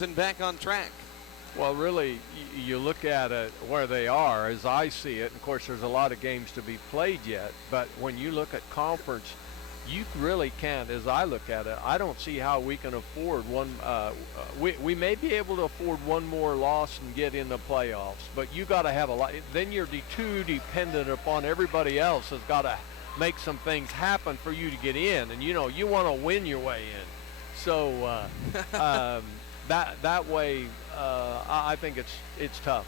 and back on track. Well, really, you look at it where they are, as I see it. Of course, there's a lot of games to be played yet, but when you look at conference, you really can't, as I look at it, I don't see how we can afford one. We may be able to afford one more loss and get in the playoffs, but you got to have a lot. Then you're too dependent upon everybody else has got to make some things happen for you to get in, and you want to win your way in. So that way, I think it's tough.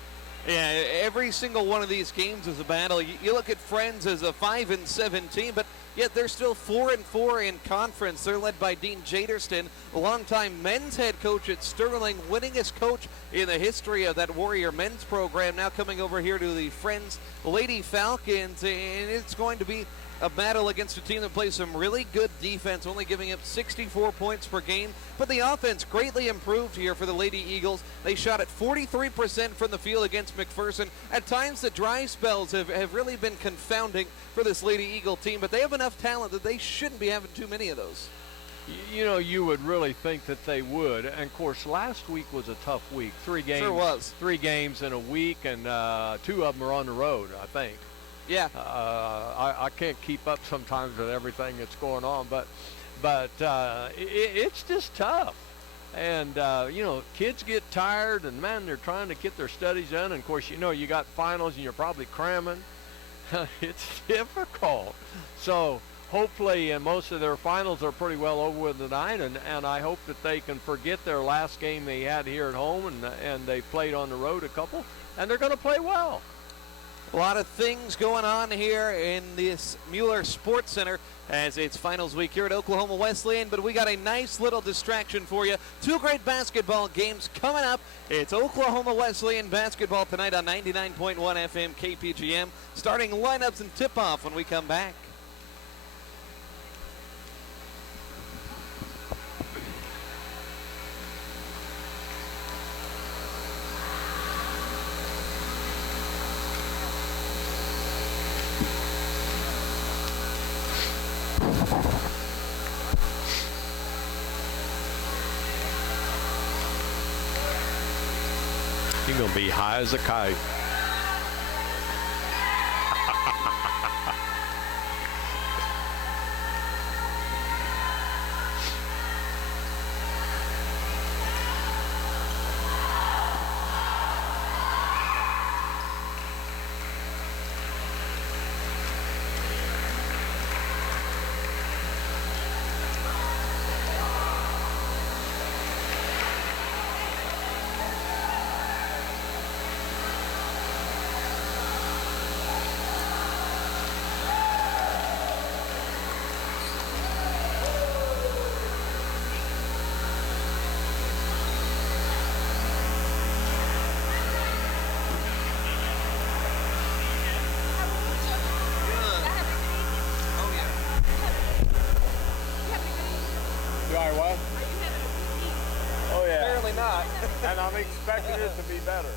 Yeah, every single one of these games is a battle. You look at Friends as a 5-7 team, but yet they're still 4-4 in conference. They're led by Dean Jaderston, a longtime men's head coach at Sterling, winningest coach in the history of that Warrior men's program, now coming over here to the Friends Lady Falcons, and it's going to be a battle against a team that plays some really good defense, only giving up 64 points per game. But the offense greatly improved here for the Lady Eagles. They shot at 43% from the field against McPherson. At times, the dry spells have really been confounding for this Lady Eagle team, but they have enough talent that they shouldn't be having too many of those. You would really think that they would. And, of course, last week was a tough week. 3 games. Sure was. 3 games in a week, and 2 of them are on the road, I think. Yeah. I can't keep up sometimes with everything that's going on, but it's just tough. And, kids get tired, and, man, they're trying to get their studies done. And, of course, you got finals, and you're probably cramming. It's difficult. So hopefully, and most of their finals are pretty well over with tonight, and I hope that they can forget their last game they had here at home, and they played on the road a couple, and they're going to play well. A lot of things going on here in this Mueller Sports Center as it's finals week here at Oklahoma Wesleyan, but we got a nice little distraction for you. 2 great basketball games coming up. It's Oklahoma Wesleyan basketball tonight on 99.1 FM KPGM. Starting lineups and tip-off when we come back. You're going to be high as a kite. And I'm expecting it to be better.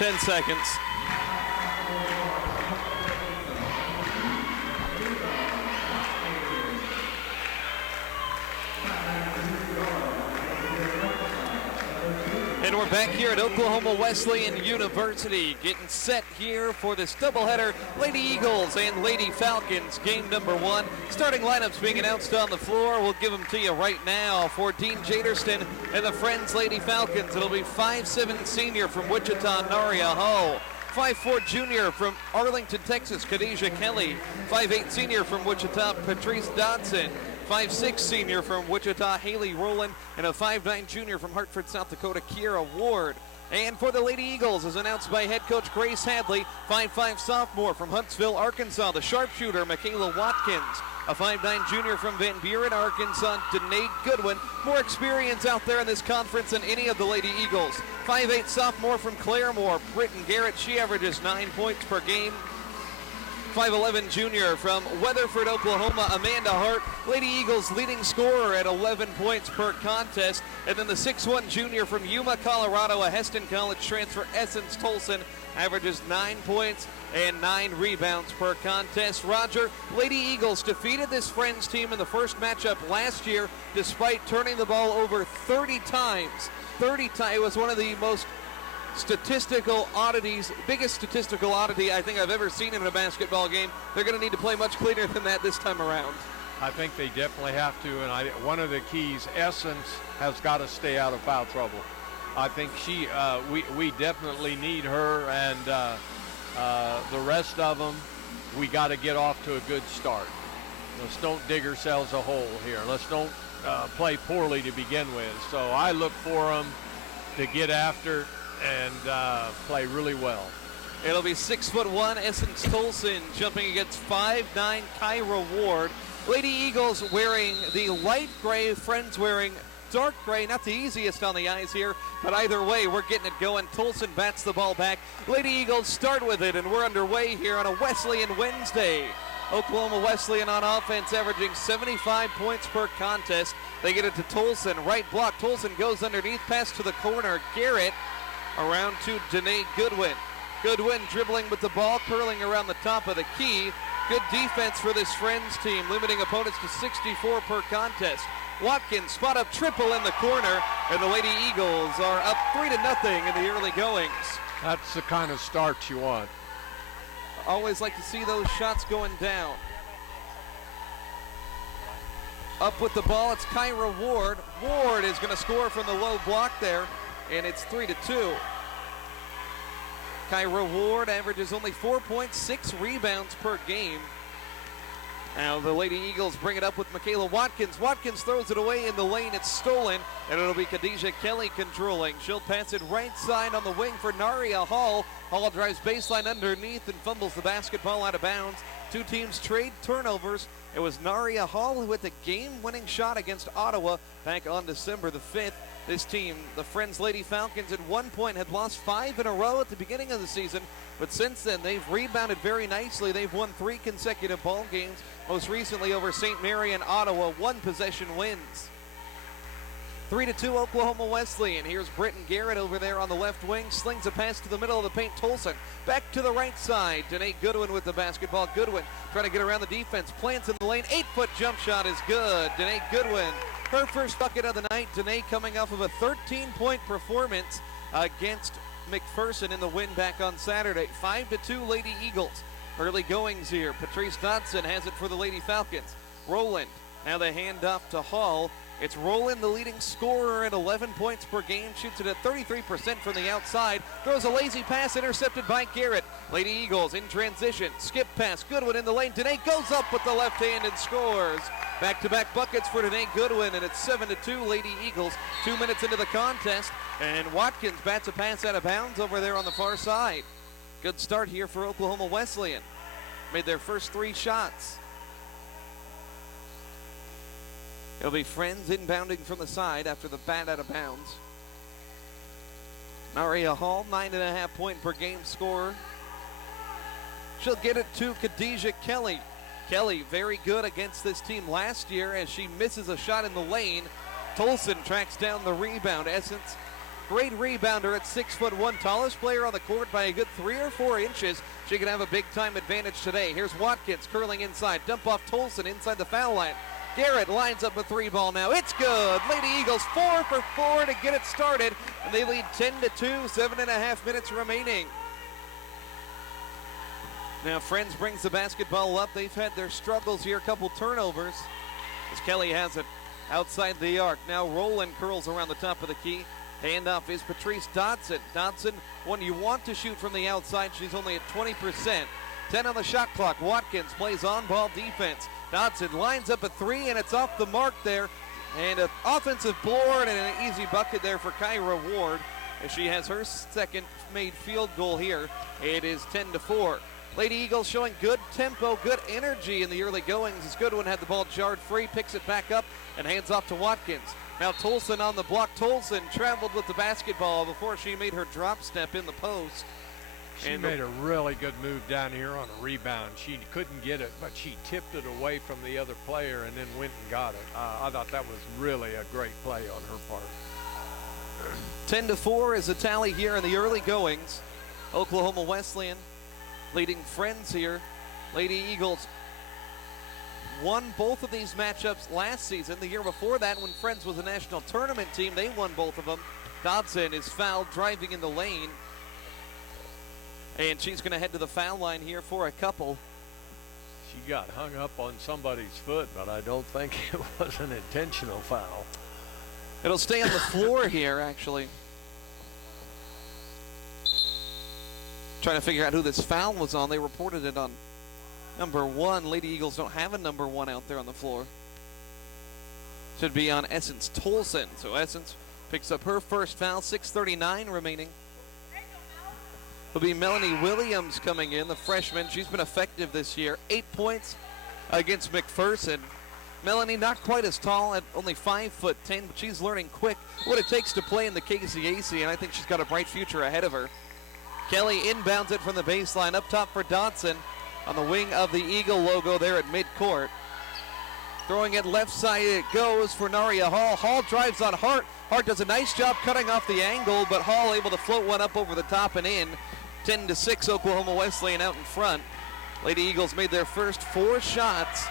10 seconds. And we're back here at Oklahoma Wesleyan University, getting set here for this doubleheader. Lady Eagles and Lady Falcons, game number 1. Starting lineups being announced on the floor. We'll give them to you right now. For Dean Jaderston and the Friends Lady Falcons, it'll be 5'7" senior from Wichita, Naria Hall. 5'4" junior from Arlington, Texas, Khadijah Kelly. 5'8" senior from Wichita, Patrice Dodson. 5'6" senior from Wichita, Haley Rowland, and a 5'9" junior from Hartford, South Dakota, Kiera Ward. And for the Lady Eagles, as announced by head coach Grace Hadley, 5'5" sophomore from Huntsville, Arkansas, the sharpshooter, Michaela Watkins. A 5'9" junior from Van Buren, Arkansas, Danae Goodwin. More experience out there in this conference than any of the Lady Eagles. 5'8" sophomore from Claremore, Britton Garrett. She averages 9 points per game. 5'11" junior from Weatherford, Oklahoma, Amanda Hart. Lady Eagles leading scorer at 11 points per contest. And then the 6'1" junior from Yuma, Colorado, a Heston College transfer, Essence Tolson, averages 9 points and 9 rebounds per contest. Roger, Lady Eagles defeated this Friends team in the first matchup last year despite turning the ball over 30 times. 30 times. It was one of the most statistical oddities, biggest statistical oddity I think I've ever seen in a basketball game. They're going to need to play much cleaner than that this time around. I think they definitely have to, and one of the keys, Essence has got to stay out of foul trouble. I think we definitely need her, and the rest of them, we got to get off to a good start. Let's don't dig ourselves a hole here. Let's don't play poorly to begin with. So I look for them to get after and play really well. It'll be 6'1" Essence Tolson jumping against 5'9" Kyra Ward. Lady Eagles wearing the light gray, Friends wearing dark gray. Not the easiest on the eyes here, but either way, we're getting it going. Tolson bats the ball back. Lady Eagles start with it, and we're underway here on a Wesleyan Wednesday. Oklahoma Wesleyan on offense, averaging 75 points per contest. They get it to Tolson, right block. Tolson goes underneath, pass to the corner. Garrett around to Danae Goodwin. Goodwin dribbling with the ball, curling around the top of the key. Good defense for this Friends team, limiting opponents to 64 per contest. Watkins spot up triple in the corner, and the Lady Eagles are up 3-0 in the early goings. That's the kind of start you want. Always like to see those shots going down. Up with the ball, it's Kyra Ward. Ward is going to score from the low block there, and it's 3-2. Kyra Ward averages only 4.6 rebounds per game. Now the Lady Eagles bring it up with Michaela Watkins. Watkins throws it away in the lane. It's stolen, and it'll be Khadijah Kelly controlling. She'll pass it right side on the wing for Naria Hall. Hall drives baseline underneath and fumbles the basketball out of bounds. Two teams trade turnovers. It was Naria Hall who hit the game-winning shot against Ottawa back on December the 5th. This team, the Friends Lady Falcons, at one point had lost 5 in a row at the beginning of the season, but since then they've rebounded very nicely. They've won 3 consecutive ball games, most recently over St. Mary and Ottawa, 1-possession wins. 3-2 Oklahoma Wesleyan. Here's Britton Garrett over there on the left wing. Slings a pass to the middle of the paint. Tolson back to the right side. Danae Goodwin with the basketball. Goodwin trying to get around the defense. Plants in the lane. 8-foot jump shot is good. Danae Goodwin, her first bucket of the night. Danae coming off of a 13-point performance against McPherson in the win back on Saturday. 5-2 Lady Eagles. Early goings here. Patrice Dodson has it for the Lady Falcons. Rowland, now the handoff to Hall. It's Rowland, the leading scorer at 11 points per game. Shoots it at 33% from the outside. Throws a lazy pass intercepted by Garrett. Lady Eagles in transition. Skip pass. Goodwin in the lane. Danae goes up with the left hand and scores. Back-to-back buckets for Danae Goodwin, and it's 7-2 Lady Eagles. 2 minutes into the contest, and Watkins bats a pass out of bounds over there on the far side. Good start here for Oklahoma Wesleyan. Made their first 3 shots. It'll be Friends inbounding from the side after the bat out of bounds. Aria Hall, 9.5 point per game scorer. She'll get it to Khadijah Kelly. Kelly very good against this team last year as she misses a shot in the lane. Tolson tracks down the rebound. Essence, great rebounder at 6'1", tallest player on the court by a good 3 or 4 inches. She can have a big time advantage today. Here's Watkins curling inside. Dump off Tolson inside the foul line. Garrett lines up a 3-ball now. It's good. Lady Eagles 4 for 4 to get it started, and they lead 10-2, 7.5 minutes remaining. Now Friends brings the basketball up. They've had their struggles here, a couple turnovers as Kelly has it outside the arc. Now Rowland curls around the top of the key. Handoff is Patrice Dodson. Dodson, when you want to shoot from the outside, she's only at 20%. 10 on the shot clock. Watkins plays on-ball defense. Dodson lines up a 3, and it's off the mark there. And an offensive board and an easy bucket there for Kyra Ward as she has her second made field goal here. It is 10-4. Lady Eagles showing good tempo, good energy in the early goings as Goodwin had the ball jarred free, picks it back up, and hands off to Watkins. Now Tolson on the block. Tolson traveled with the basketball before she made her drop step in the post. She made a really good move down here on a rebound. She couldn't get it, but she tipped it away from the other player and then went and got it. I thought that was really a great play on her part. 10-4 is the tally here in the early goings. Oklahoma Wesleyan leading Friends here. Lady Eagles won both of these matchups last season. The year before that, when Friends was a national tournament team, they won both of them. Dodson is fouled driving in the lane, and she's going to head to the foul line here for a couple. She got hung up on somebody's foot, but I don't think it was an intentional foul. It'll stay on the floor here, actually. Trying to figure out who this foul was on. They reported it on number 1. Lady Eagles don't have a number 1 out there on the floor. Should be on Essence Tolson. So Essence picks up her first foul, 6:39 remaining. It'll be Melanie Williams coming in, the freshman. She's been effective this year. 8 points against McPherson. Melanie not quite as tall at only 5'10", but she's learning quick what it takes to play in the KCAC, and I think she's got a bright future ahead of her. Kelly inbounds it from the baseline up top for Dodson on the wing of the Eagle logo there at midcourt. Throwing it left side, it goes for Naria Hall. Hall drives on Hart. Hart does a nice job cutting off the angle, but Hall able to float one up over the top and in. 10-6, Oklahoma Wesleyan out in front. Lady Eagles made their first 4 shots.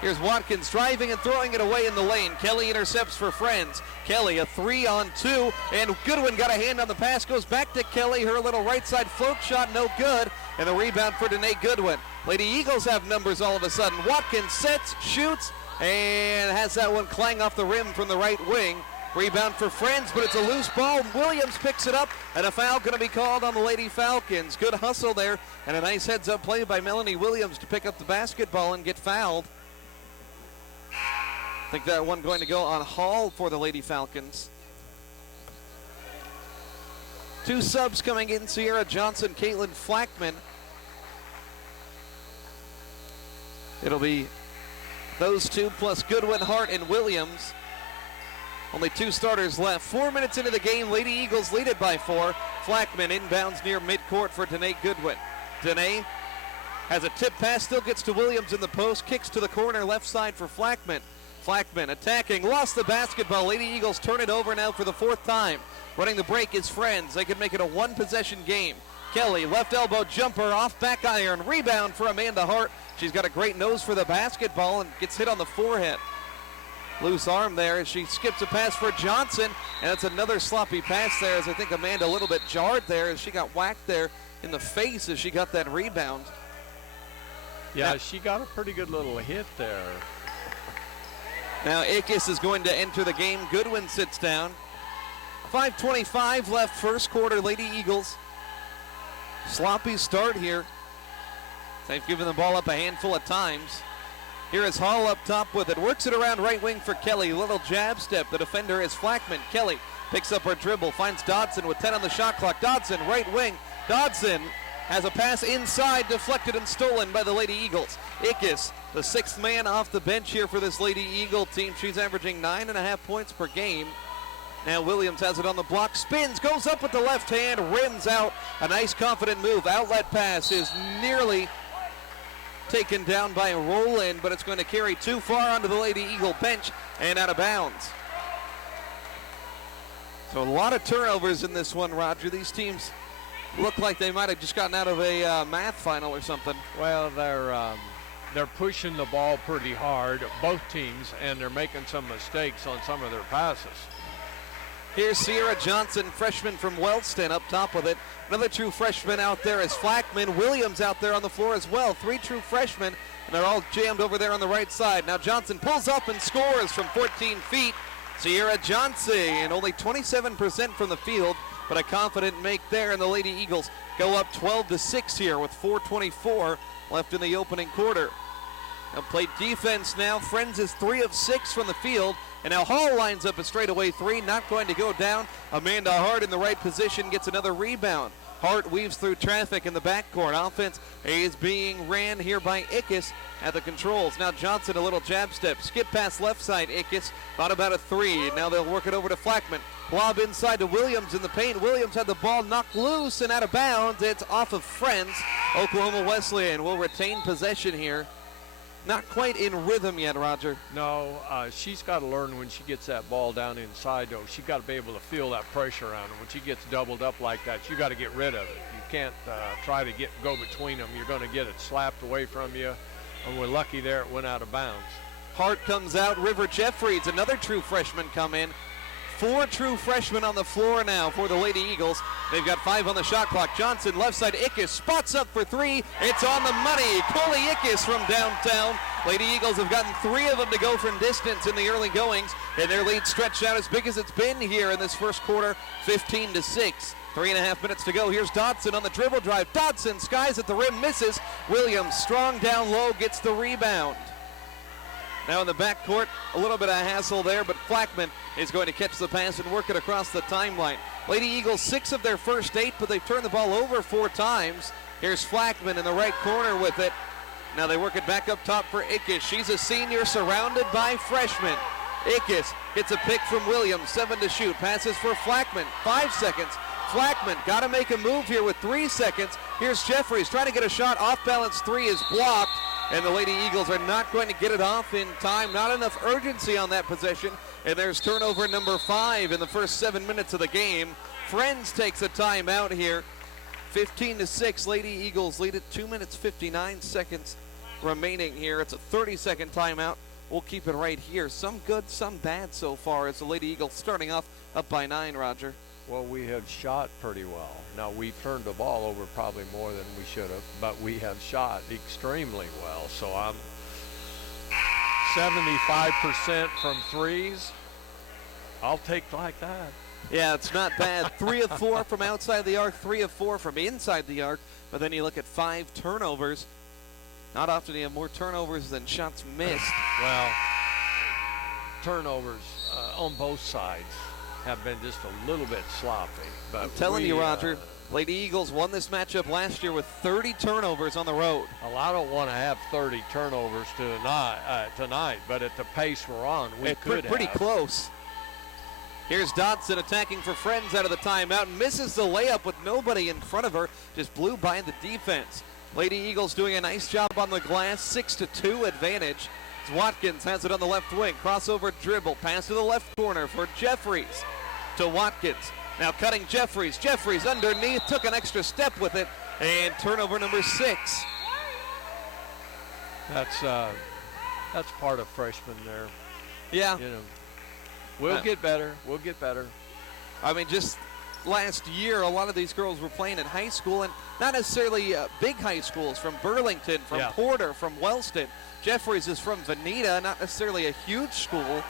Here's Watkins driving and throwing it away in the lane. Kelly intercepts for Friends. Kelly a 3-on-2, and Goodwin got a hand on the pass, goes back to Kelly. Her little right side float shot, no good, and a rebound for Danae Goodwin. Lady Eagles have numbers all of a sudden. Watkins sets, shoots, and has that one clang off the rim from the right wing. Rebound for Friends, but it's a loose ball. Williams picks it up, and a foul going to be called on the Lady Falcons. Good hustle there, and a nice heads-up play by Melanie Williams to pick up the basketball and get fouled. I think that one going to go on Hall for the Lady Falcons. 2 subs coming in, Sierra Johnson, Caitlin Flackman. It'll be those 2 plus Goodwin, Hart, and Williams. Only 2 starters left. 4 minutes into the game, Lady Eagles lead it by 4. Flackman inbounds near midcourt for Danae Goodwin. Danae has a tip pass, still gets to Williams in the post, kicks to the corner left side for Flackman. Flackman attacking, lost the basketball. Lady Eagles turn it over now for the 4th time. Running the break is Friends. They can make it a 1-possession game. Kelly, left elbow jumper, off back iron, rebound for Amanda Hart. She's got a great nose for the basketball and gets hit on the forehead. Loose arm there as she skips a pass for Johnson, and it's another sloppy pass there as I think Amanda a little bit jarred there as she got whacked there in the face as she got that rebound. Yeah, she got a pretty good little hit there. Now Ickes is going to enter the game. Goodwin sits down. 5:25 left first quarter. Lady Eagles. Sloppy start here. They've given the ball up a handful of times. Here is Hall up top with it. Works it around right wing for Kelly. Little jab step. The defender is Flackman. Kelly picks up her dribble. Finds Dodson with 10 on the shot clock. Dodson, right wing. Dodson has a pass inside, deflected and stolen by the Lady Eagles. Ickes, the 6th man off the bench here for this Lady Eagle team. She's averaging 9.5 points per game. Now Williams has it on the block, spins, goes up with the left hand, rims out. A nice confident move. Outlet pass is nearly taken down by a roll-in, but it's going to carry too far onto the Lady Eagle bench and out of bounds. So a lot of turnovers in this one, Roger. These teams look like they might have just gotten out of a math final or something. Well, they're pushing the ball pretty hard, both teams, and they're making some mistakes on some of their passes. Here's Sierra Johnson, freshman from Wellston, up top with it. Another true freshman out there is Flackman. Williams out there on the floor as well. 3 true freshmen, and they're all jammed over there on the right side. Now Johnson pulls up and scores from 14 feet. Sierra Johnson, and only 27% from the field, but a confident make there, and the Lady Eagles go up 12-6 here with 4:24 left in the opening quarter. Now play defense now. Friends is 3 of 6 from the field. And now Hall lines up a straightaway 3, not going to go down. Amanda Hart in the right position gets another rebound. Hart weaves through traffic in the backcourt. Offense is being ran here by Ickes at the controls. Now Johnson, a little jab step. Skip pass left side, Ickes. Thought about a 3. Now they'll work it over to Flackman. Lob inside to Williams in the paint. Williams had the ball knocked loose and out of bounds. It's off of Friends. Oklahoma Wesleyan will retain possession here. Not quite in rhythm yet, Roger. No, she's got to learn when she gets that ball down inside, though. She's got to be able to feel that pressure on her. When she gets doubled up like that, you got to get rid of it. You can't try to go between them. You're going to get it slapped away from you. And we're lucky there it went out of bounds. Hart comes out. River Jeffries, another true freshman, come in. 4 true freshmen on the floor now for the Lady Eagles. They've got 5 on the shot clock. Johnson, left side, Ickes, spots up for 3. It's on the money. Coley Ickes from downtown. Lady Eagles have gotten 3 of them to go from distance in the early goings, and their lead stretched out as big as it's been here in this first quarter, 15-6. 3.5 minutes to go. Here's Dodson on the dribble drive. Dodson skies at the rim, misses. Williams, strong down low, gets the rebound. Now in the backcourt, a little bit of hassle there, but Flackman is going to catch the pass and work it across the timeline. Lady Eagles 6 of their first 8, but they've turned the ball over 4 times. Here's Flackman in the right corner with it. Now they work it back up top for Ickes. She's a senior surrounded by freshmen. Ickes gets a pick from Williams, 7 to shoot. Passes for Flackman, 5 seconds. Flackman got to make a move here with 3 seconds. Here's Jeffries trying to get a shot. Off balance 3 is blocked. And the Lady Eagles are not going to get it off in time. Not enough urgency on that possession. And there's turnover number 5 in the first 7 minutes of the game. Friends takes a timeout here. 15-6, Lady Eagles lead it. 2 minutes, 59 seconds remaining here. It's a 30-second timeout. We'll keep it right here. Some good, some bad so far as the Lady Eagles starting off up by 9, Roger. Well, we have shot pretty well. Now, we've turned the ball over probably more than we should have, but we have shot extremely well. So I'm 75% from threes. I'll take like that. Yeah, it's not bad. 3 of 4 from outside the arc, 3 of 4 from inside the arc. But then you look at 5 turnovers. Not often you have more turnovers than shots missed. Well, turnovers on both sides have been just a little bit sloppy. But I'm telling you, Roger, Lady Eagles won this matchup last year with 30 turnovers on the road. Well, I don't want to have 30 turnovers tonight, but at the pace we're on, we could pretty have. Close. Here's Dodson attacking for Friends out of the timeout. Misses the layup with nobody in front of her. Just blew by the defense. Lady Eagles doing a nice job on the glass. 6-2 advantage. Watkins has it on the left wing. Crossover dribble. Pass to the left corner for Jeffries. To Watkins. Now cutting Jeffries. Jeffries underneath. Took an extra step with it. And turnover number 6. That's part of freshman there. Yeah. You know, we'll get better. We'll get better. I mean, just last year, a lot of these girls were playing in high school, and not necessarily big high schools, from Burlington, from Porter, from Wellston. Jeffries is from Veneta, not necessarily a huge school.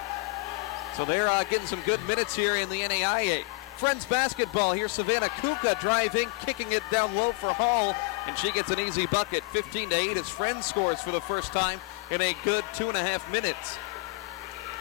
So they're getting some good minutes here in the NAIA. Friends basketball. Here's Savannah Kuka driving, kicking it down low for Hall, and she gets an easy bucket. 15-8 as Friends scores for the first time in a good 2.5 minutes.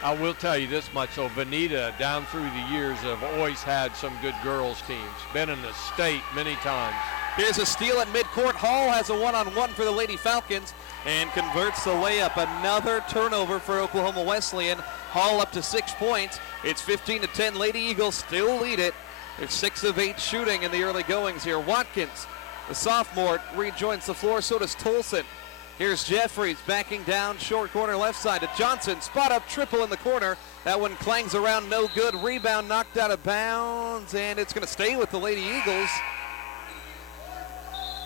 I will tell you this much, though. Veneta, down through the years, have always had some good girls teams. Been in the state many times. Here's a steal at midcourt. Hall has a one-on-one for the Lady Falcons and converts the layup. Another turnover for Oklahoma Wesleyan. Hall up to 6 points. It's 15-10. Lady Eagles still lead it. They're 6 of 8 shooting in the early goings here. Watkins, the sophomore, rejoins the floor. So does Tolson. Here's Jeffries backing down, short corner left side to Johnson. Spot up triple in the corner. That one clangs around, no good. Rebound knocked out of bounds, and it's going to stay with the Lady Eagles.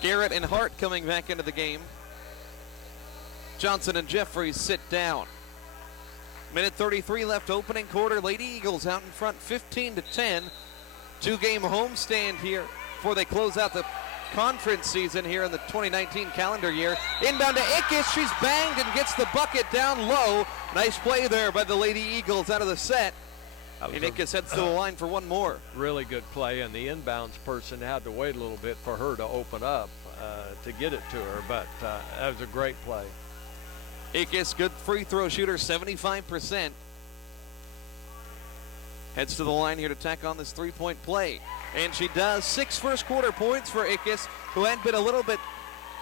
Garrett and Hart coming back into the game. Johnson and Jeffries sit down. Minute 33 left, opening quarter. Lady Eagles out in front, 15-10. 2-game homestand here before they close out the conference season here in the 2019 calendar year. Inbound to Ickes. She's banged and gets the bucket down low. Nice play there by the Lady Eagles out of the set. And Ickes heads to the line for one more. Really good play, and the inbounds person had to wait a little bit for her to open up to get it to her, but that was a great play. Ickes, good free throw shooter, 75%. Heads to the line here to tack on this three-point play. And she does. 6 first quarter points for Ickes, who had been a little bit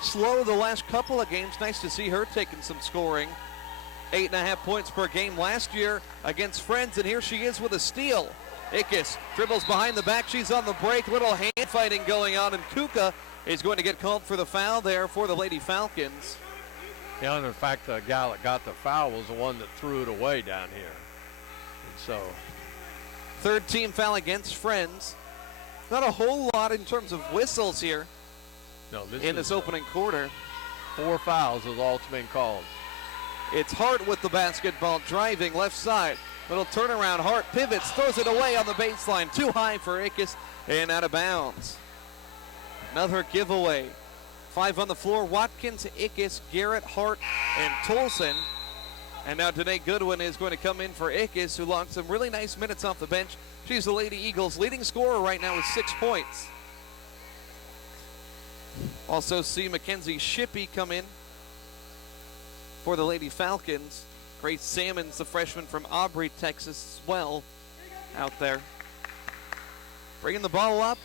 slow the last couple of games. Nice to see her taking some scoring. 8.5 points per game last year against Friends, and here she is with a steal. Ickes dribbles behind the back. She's on the break. Little hand fighting going on, and Kuka is going to get called for the foul there for the Lady Falcons. Yeah, and in fact, the guy that got the foul was the one that threw it away down here. And so, third team foul against Friends. Not a whole lot in terms of whistles here in this opening quarter. 4 fouls is all that's been called. It's Hart with the basketball, driving left side. Little turnaround. Hart pivots, throws it away on the baseline. Too high for Ickes and out of bounds. Another giveaway. 5 on the floor. Watkins, Ickes, Garrett, Hart, and Tolson. And now Danae Goodwin is going to come in for Ickes, who logged some really nice minutes off the bench. She's the Lady Eagles' leading scorer right now with 6 points. Also see Mackenzie Shippey come in for the Lady Falcons. Grace Salmons, the freshman from Aubrey, Texas, as well, out there. Bringing the ball up.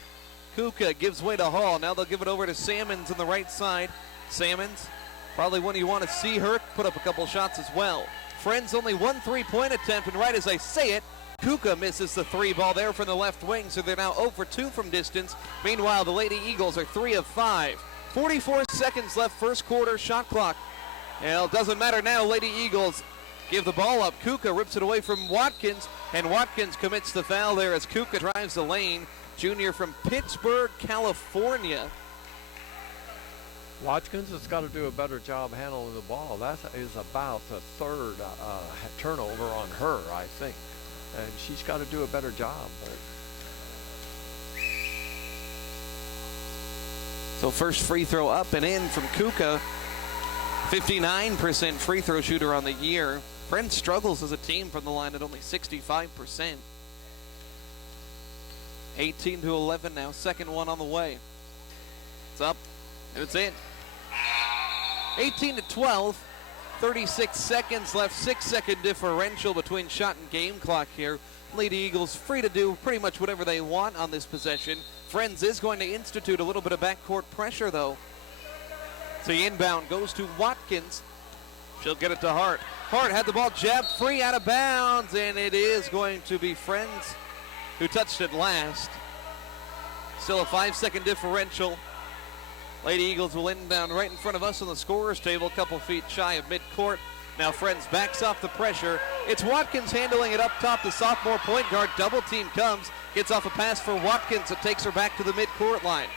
Kuka gives way to Hall. Now they'll give it over to Salmons on the right side. Salmons, probably one you want to see her put up a couple shots as well. Friends only 1 3-point attempt, and right as I say it, Kuka misses the 3 ball there from the left wing, so they're now 0 for 2 from distance. Meanwhile, the Lady Eagles are 3 of 5. 44 seconds left, first quarter shot clock. Well, it doesn't matter now. Lady Eagles give the ball up. Kuka rips it away from Watkins, and Watkins commits the foul there as Kuka drives the lane. Junior from Pittsburgh, California. Watkins has got to do a better job handling the ball. That is about the 3rd turnover on her, I think. And she's got to do a better job. So first free throw up and in from Kuka. 59% free throw shooter on the year. Friends struggles as a team from the line at only 65%. 18-11 now. Second one on the way. It's up and it's in. 18-12. 36 seconds left. 6-second differential between shot and game clock here. Lady Eagles free to do pretty much whatever they want on this possession. Friends is going to institute a little bit of backcourt pressure though. So the inbound goes to Watkins. She'll get it to Hart. Hart had the ball jabbed free out of bounds, and it is going to be Friends who touched it last. Still a 5-second differential. Lady Eagles will inbound right in front of us on the scorer's table, a couple feet shy of midcourt. Now Friends backs off the pressure. It's Watkins handling it up top. The sophomore point guard double team comes, gets off a pass for Watkins. It takes her back to the midcourt line.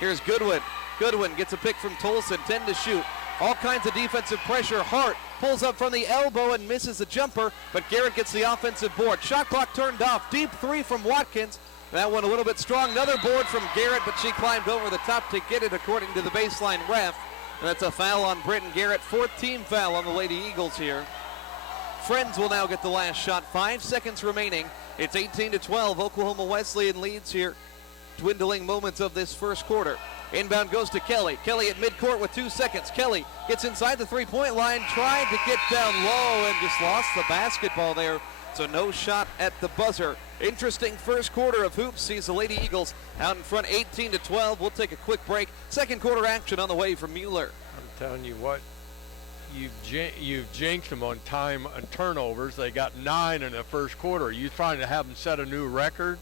Here's Goodwin. Goodwin gets a pick from Tolson, 10 to shoot. All kinds of defensive pressure. Hart pulls up from the elbow and misses a jumper, but Garrett gets the offensive board. Shot clock turned off. Deep 3 from Watkins. That one a little bit strong. Another board from Garrett, but she climbed over the top to get it according to the baseline ref. And that's a foul on Britton Garrett. 4th team foul on the Lady Eagles here. Friends will now get the last shot. 5 seconds remaining. It's 18-12. Oklahoma Wesleyan leads here. Dwindling moments of this first quarter. Inbound goes to Kelly. Kelly at midcourt with 2 seconds. Kelly gets inside the 3-point line, tried to get down low and just lost the basketball there. So no shot at the buzzer. Interesting first quarter of hoops sees the Lady Eagles out in front 18-12. We'll take a quick break. Second quarter action on the way from Mueller. I'm telling you what, you've jinxed them on time and turnovers. They got 9 in the first quarter. Are you trying to have them set a new record?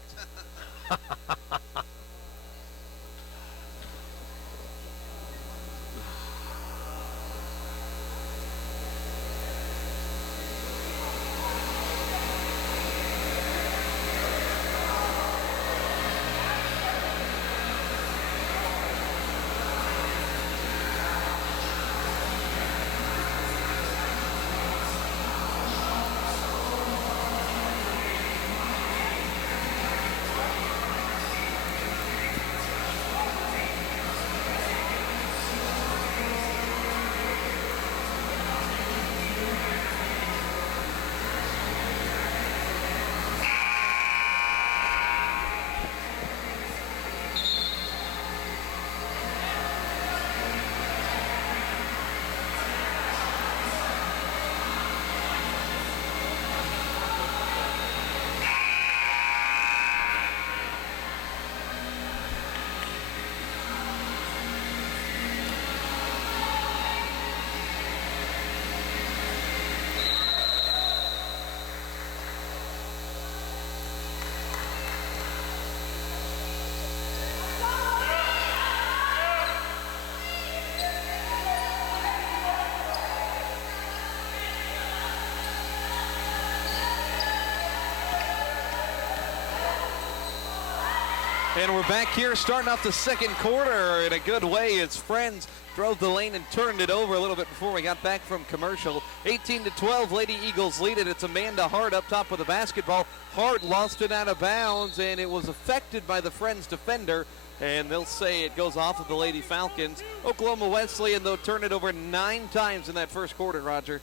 And we're back here starting off the second quarter in a good way as Friends drove the lane and turned it over a little bit before we got back from commercial. 18-12, Lady Eagles lead it. It's Amanda Hart up top with the basketball. Hart lost it out of bounds, and it was affected by the Friends defender, and they'll say it goes off of the Lady Falcons. Oklahoma Wesleyan, though, turned it over 9 times in that first quarter, Roger.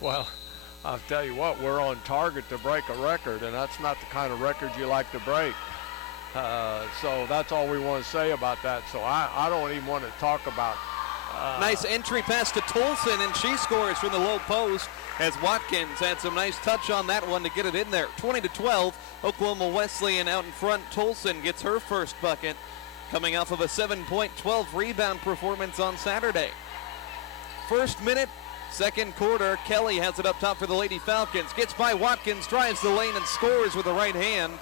Well, I'll tell you what, we're on target to break a record, and that's not the kind of record you like to break. So that's all we want to say about that. So I don't even want to talk about. Nice entry pass to Tolson, and she scores from the low post as Watkins had some nice touch on that one to get it in there. 20-12, Oklahoma Wesleyan out in front. Tolson gets her first bucket, coming off of a 7-point, 12 rebound performance on Saturday. First minute, second quarter, Kelly has it up top for the Lady Falcons. Gets by Watkins, drives the lane, and scores with the right hand.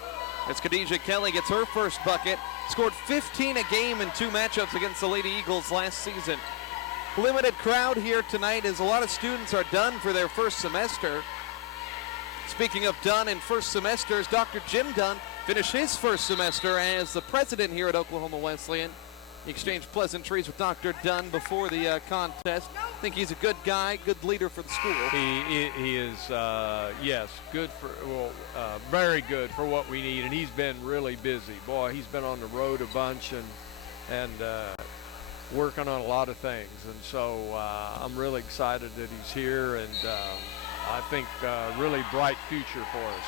As Khadijah Kelly gets her first bucket, scored 15 a game in 2 matchups against the Lady Eagles last season. Limited crowd here tonight as a lot of students are done for their first semester. Speaking of done in first semesters, Dr. Jim Dunn finished his first semester as the president here at Oklahoma Wesleyan. He exchanged pleasantries with Dr. Dunn before the contest. I think he's a good guy, good leader for the school. He is, yes, good for, very good for what we need, and he's been really busy. Boy, he's been on the road a bunch and working on a lot of things, and so I'm really excited that he's here, and I think really bright future for us.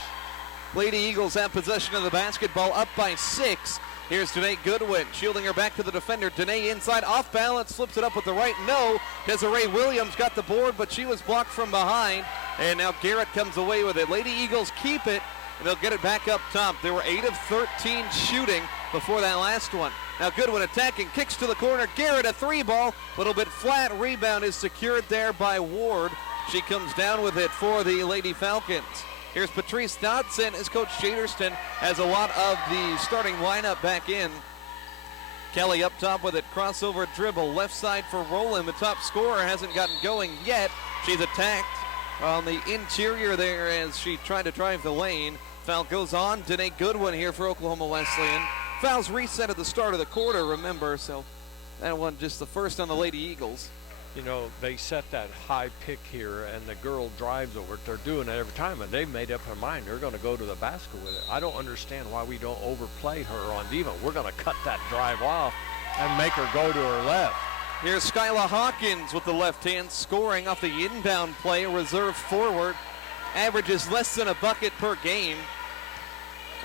Lady Eagles have possession of the basketball, up by 6. Here's Danae Goodwin, shielding her back to the defender. Danae inside, off balance, flips it up with the right. No, Desiree Williams got the board, but she was blocked from behind. And now Garrett comes away with it. Lady Eagles keep it, and they'll get it back up top. They were 8 of 13 shooting before that last one. Now Goodwin attacking, kicks to the corner. Garrett a 3-ball, a little bit flat. Rebound is secured there by Ward. She comes down with it for the Lady Falcons. Here's Patrice Dodson as Coach Jaderston has a lot of the starting lineup back in. Kelly up top with it, crossover dribble, left side for Rowland. The top scorer hasn't gotten going yet. She's attacked on the interior there as she tried to drive the lane. Foul goes on. Danae Goodwin here for Oklahoma Wesleyan. Fouls reset at the start of the quarter, remember, so that one just the first on the Lady Eagles. You know, they set that high pick here, and the girl drives over it. They're doing it every time, and they've made up their mind. They're going to go to the basket with it. I don't understand why we don't overplay her on defense. We're going to cut that drive off and make her go to her left. Here's Skyla Hawkins with the left hand, scoring off the inbound play, a reserve forward. Averages less than a bucket per game.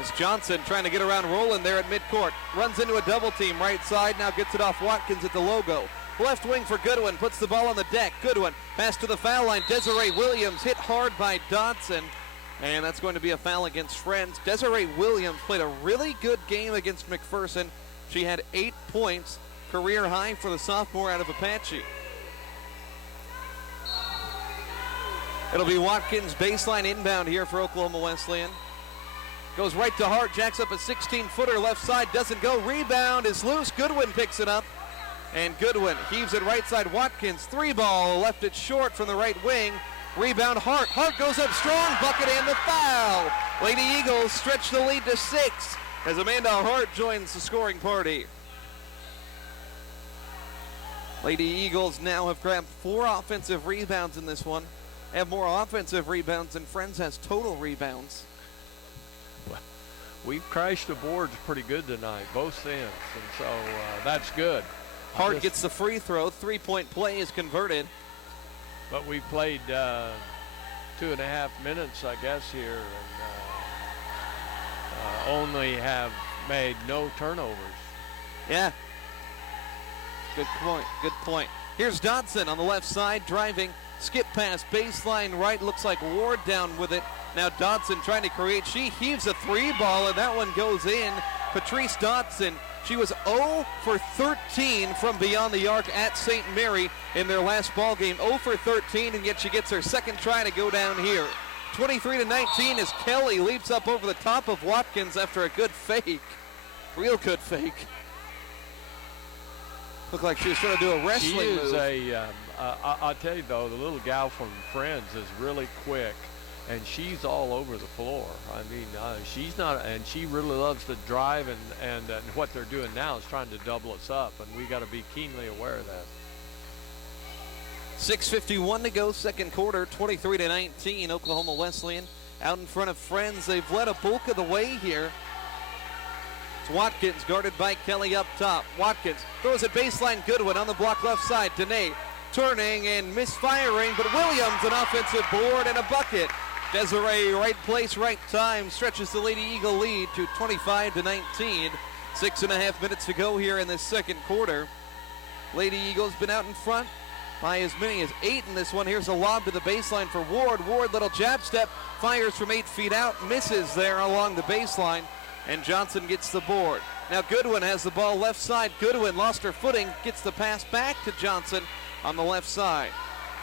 As Johnson trying to get around Rowland there at midcourt. Runs into a double team right side, now gets it off Watkins at the logo. Left wing for Goodwin, puts the ball on the deck. Goodwin, pass to the foul line. Desiree Williams hit hard by Dodson, and that's going to be a foul against Friends. Desiree Williams played a really good game against McPherson. She had 8 points, career high for the sophomore out of Apache. It'll be Watkins baseline inbound here for Oklahoma Wesleyan. Goes right to Hart, jacks up a 16-footer left side, doesn't go. Rebound is loose. Goodwin picks it up. And Goodwin heaves it right side. Watkins, three ball, left it short from the right wing. Rebound Hart. Hart goes up strong, bucket and the foul. Lady Eagles stretch the lead to 6 as Amanda Hart joins the scoring party. Lady Eagles now have grabbed 4 offensive rebounds in this one. Have more offensive rebounds than Friends has total rebounds. We've crashed the boards pretty good tonight, both ends, and so that's good. Hart gets the free throw. 3-point play is converted. But we played 2.5 minutes, I guess, here, and only have made no turnovers. Yeah. Good point. Good point. Here's Dodson on the left side driving. Skip pass, baseline right. Looks like Ward down with it. Now Dodson trying to create. She heaves a 3 ball, and that one goes in. Patrice Dodson, she was 0 for 13 from beyond the arc at St. Mary in their last ball game. 0 for 13, and yet she gets her second try to go down here. 23-19 as Kelly leaps up over the top of Watkins after a good fake. Real good fake. Looked like she was trying to do a wrestling move. I'll tell you though, the little gal from Friends is really quick, and she's all over the floor. I mean, she's not, and she really loves to drive, and what they're doing now is trying to double us up, and we got to be keenly aware of that. 6:51 to go, second quarter, 23-19. Oklahoma Wesleyan out in front of Friends. They've led a bulk of the way here. It's Watkins guarded by Kelly up top. Watkins throws it baseline. Goodwin on the block left side. Dene turning and misfiring, but Williams an offensive board and a bucket. Desiree, right place, right time, stretches the Lady Eagle lead to 25-19. 6.5 minutes to go here in this second quarter. Lady Eagles been out in front by as many as 8 in this one. Here's a lob to the baseline for Ward. Ward, little jab step, fires from 8 feet out, misses there along the baseline, and Johnson gets the board. Now Goodwin has the ball left side. Goodwin lost her footing, gets the pass back to Johnson on the left side.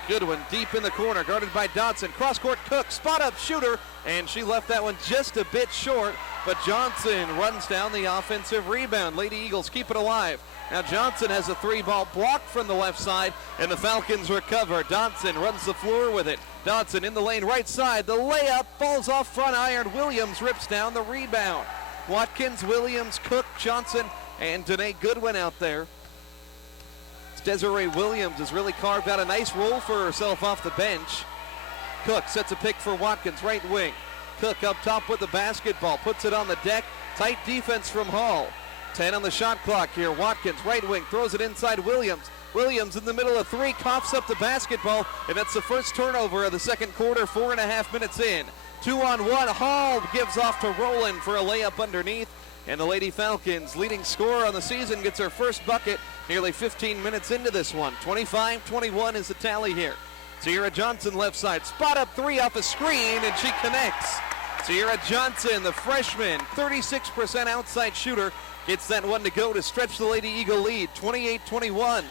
Goodwin deep in the corner, guarded by Dodson. Cross-court Cook, spot-up shooter, and she left that one just a bit short, but Johnson runs down the offensive rebound. Lady Eagles keep it alive. Now Johnson has a 3-ball blocked from the left side, and the Falcons recover. Dodson runs the floor with it. Dodson in the lane right side. The layup falls off front iron. Williams rips down the rebound. Watkins, Williams, Cook, Johnson, and Danae Goodwin out there. Desiree Williams has really carved out a nice role for herself off the bench. Cook sets a pick for Watkins, right wing. Cook up top with the basketball, puts it on the deck. Tight defense from Hall. 10 on the shot clock here. Watkins, right wing, throws it inside Williams. Williams in the middle of 3, coughs up the basketball, and that's the first turnover of the second quarter, 4.5 minutes in. 2-on-1, Hall gives off to Rowland for a layup underneath, and the Lady Falcons, leading scorer on the season, gets her first bucket nearly 15 minutes into this one. 25-21 is the tally here. Sierra Johnson left side, spot up 3 off a screen, and she connects. Sierra Johnson, the freshman, 36% outside shooter, gets that one to go to stretch the Lady Eagle lead, 28-21.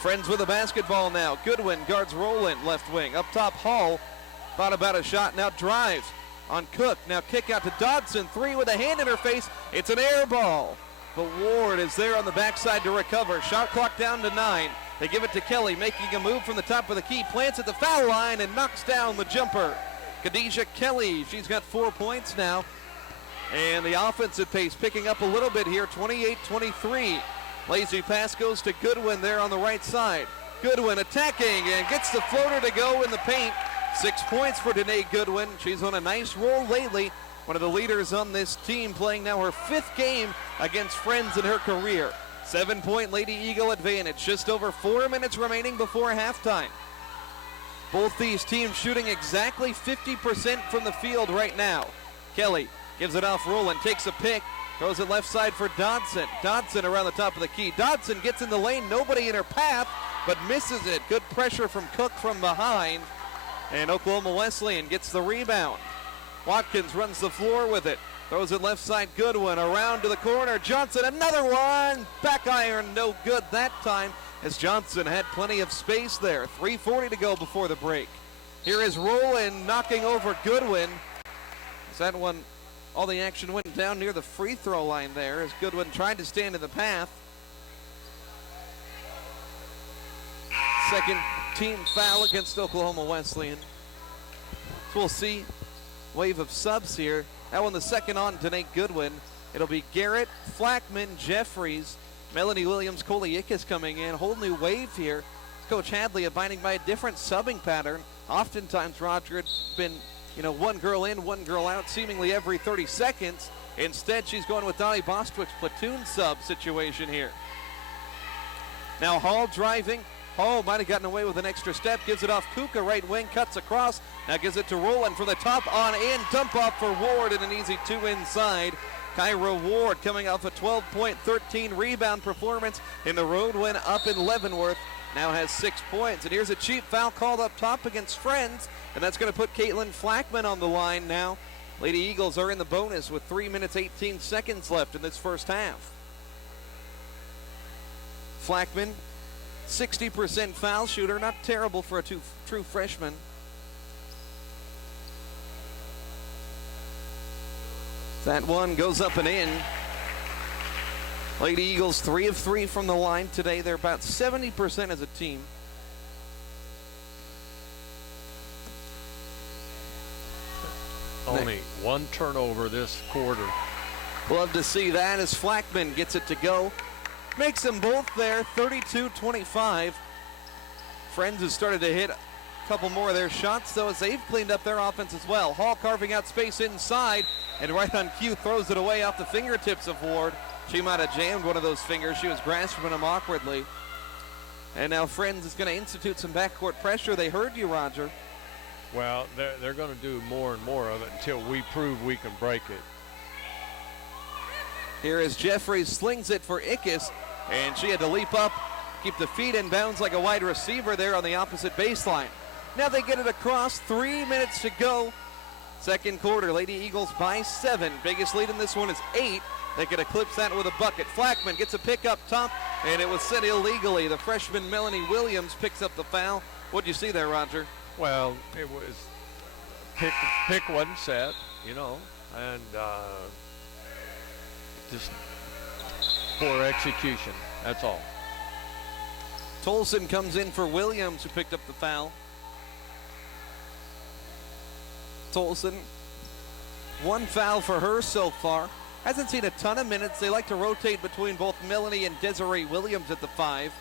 Friends with the basketball now. Goodwin guards Rowland, left wing. Up top, Hall thought about a shot, now drives on Cook. Now kick out to Dodson, 3 with a hand in her face. It's an air ball, but Ward is there on the backside to recover. Shot clock down to 9. They give it to Kelly, making a move from the top of the key, plants at the foul line and knocks down the jumper. Khadijah Kelly, she's got 4 points now. And the offensive pace picking up a little bit here, 28-23. Lazy pass goes to Goodwin there on the right side. Goodwin attacking and gets the floater to go in the paint. 6 points for Danae Goodwin. She's on a nice roll lately. One of the leaders on this team, playing now her 5th game against Friends in her career. 7-point Lady Eagle advantage. Just over 4 minutes remaining before halftime. Both these teams shooting exactly 50% from the field right now. Kelly gives it off Rowland, takes a pick, throws it left side for Dodson. Dodson around the top of the key. Dodson gets in the lane, nobody in her path, but misses it. Good pressure from Cook from behind. And Oklahoma Wesleyan gets the rebound. Watkins runs the floor with it. Throws it left side, Goodwin around to the corner. Johnson, another one. Back iron, no good that time, as Johnson had plenty of space there. 3:40 to go before the break. Here is Rowland knocking over Goodwin. That one, all the action went down near the free throw line there as Goodwin tried to stand in the path. Second team foul against Oklahoma Wesleyan. So we'll see wave of subs here. That one the second on to Nate Goodwin. It'll be Garrett, Flackman, Jeffries, Melanie Williams, Coley Ickes coming in. Whole new wave here. Coach Hadley abiding by a different subbing pattern. Oftentimes, Roger, it's been, one girl in, one girl out, seemingly every 30 seconds. Instead, she's going with Donnie Bostwick's platoon sub situation here. Now Hall driving. Hall might have gotten away with an extra step. Gives it off Kuka, right wing, cuts across. Now gives it to Rowland from the top on in. Dump off for Ward and an easy two inside. Kyra Ward coming off a 12-point, 13-rebound performance in the road win up in Leavenworth. Now has 6 points. And here's a cheap foul called up top against Friends. And that's going to put Caitlin Flackman on the line now. Lady Eagles are in the bonus with 3 minutes, 18 seconds left in this first half. Flackman, 60% foul shooter. Not terrible for a true freshman. That one goes up and in. Lady Eagles 3 of 3 from the line today. They're about 70% as a team. Only one turnover this quarter. Love to see that as Flackman gets it to go. Makes them both there, 32-25. Friends has started to hit a couple more of their shots, though, as they've cleaned up their offense as well. Hall carving out space inside, and right on cue throws it away off the fingertips of Ward. She might have jammed one of those fingers. She was grasping them awkwardly. And now Friends is going to institute some backcourt pressure. They heard you, Roger. Well, they're going to do more and more of it until we prove we can break it. Here is Jeffries, slings it for Ickes, and she had to leap up, keep the feet in bounds like a wide receiver there on the opposite baseline. Now they get it across, 3 minutes to go. Second quarter, Lady Eagles by 7. Biggest lead in this one is 8. They could eclipse that with a bucket. Flackman gets a pick up top, and it was set illegally. The freshman Melanie Williams picks up the foul. What'd you see there, Roger? Well, it was pick wasn't set, and just poor execution. That's all. Tolson comes in for Williams, who picked up the foul. Tolson, one foul for her so far. Hasn't seen a ton of minutes. They like to rotate between both Melanie and Desiree Williams at the 5.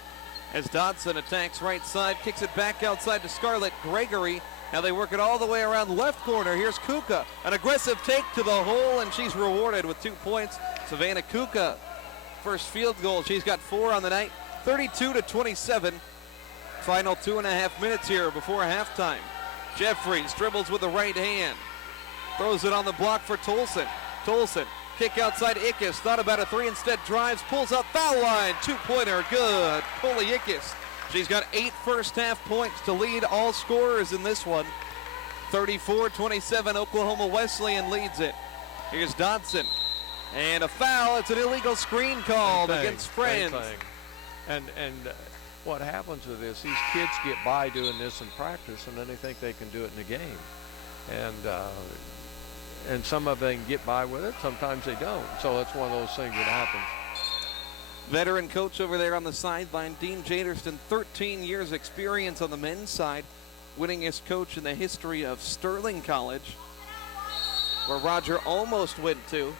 As Dodson attacks right side, kicks it back outside to Scarlett Gregory. Now they work it all the way around left corner. Here's Kuka, an aggressive take to the hole, and she's rewarded with 2 points. Savannah Kuka, first field goal. She's got 4 on the night, 32-27. Final 2.5 minutes here before halftime. Jeffries dribbles with the right hand. Throws it on the block for Tolson. Tolson, kick outside Ickes, thought about a 3, instead drives, pulls up, foul line, 2-pointer, good. Coley Ickes. She's got 8 first half points to lead all scorers in this one. 34-27, Oklahoma Wesleyan leads it. Here's Dodson. And a foul, it's an illegal screen called against Friends. And what happens with this, these kids get by doing this in practice, and then they think they can do it in the game. And some of them get by with it, sometimes they don't. So it's one of those things that happens. Veteran coach over there on the sideline, Dean Jaderston, 13 years experience on the men's side, winningest coach in the history of Sterling College, where Roger almost went to.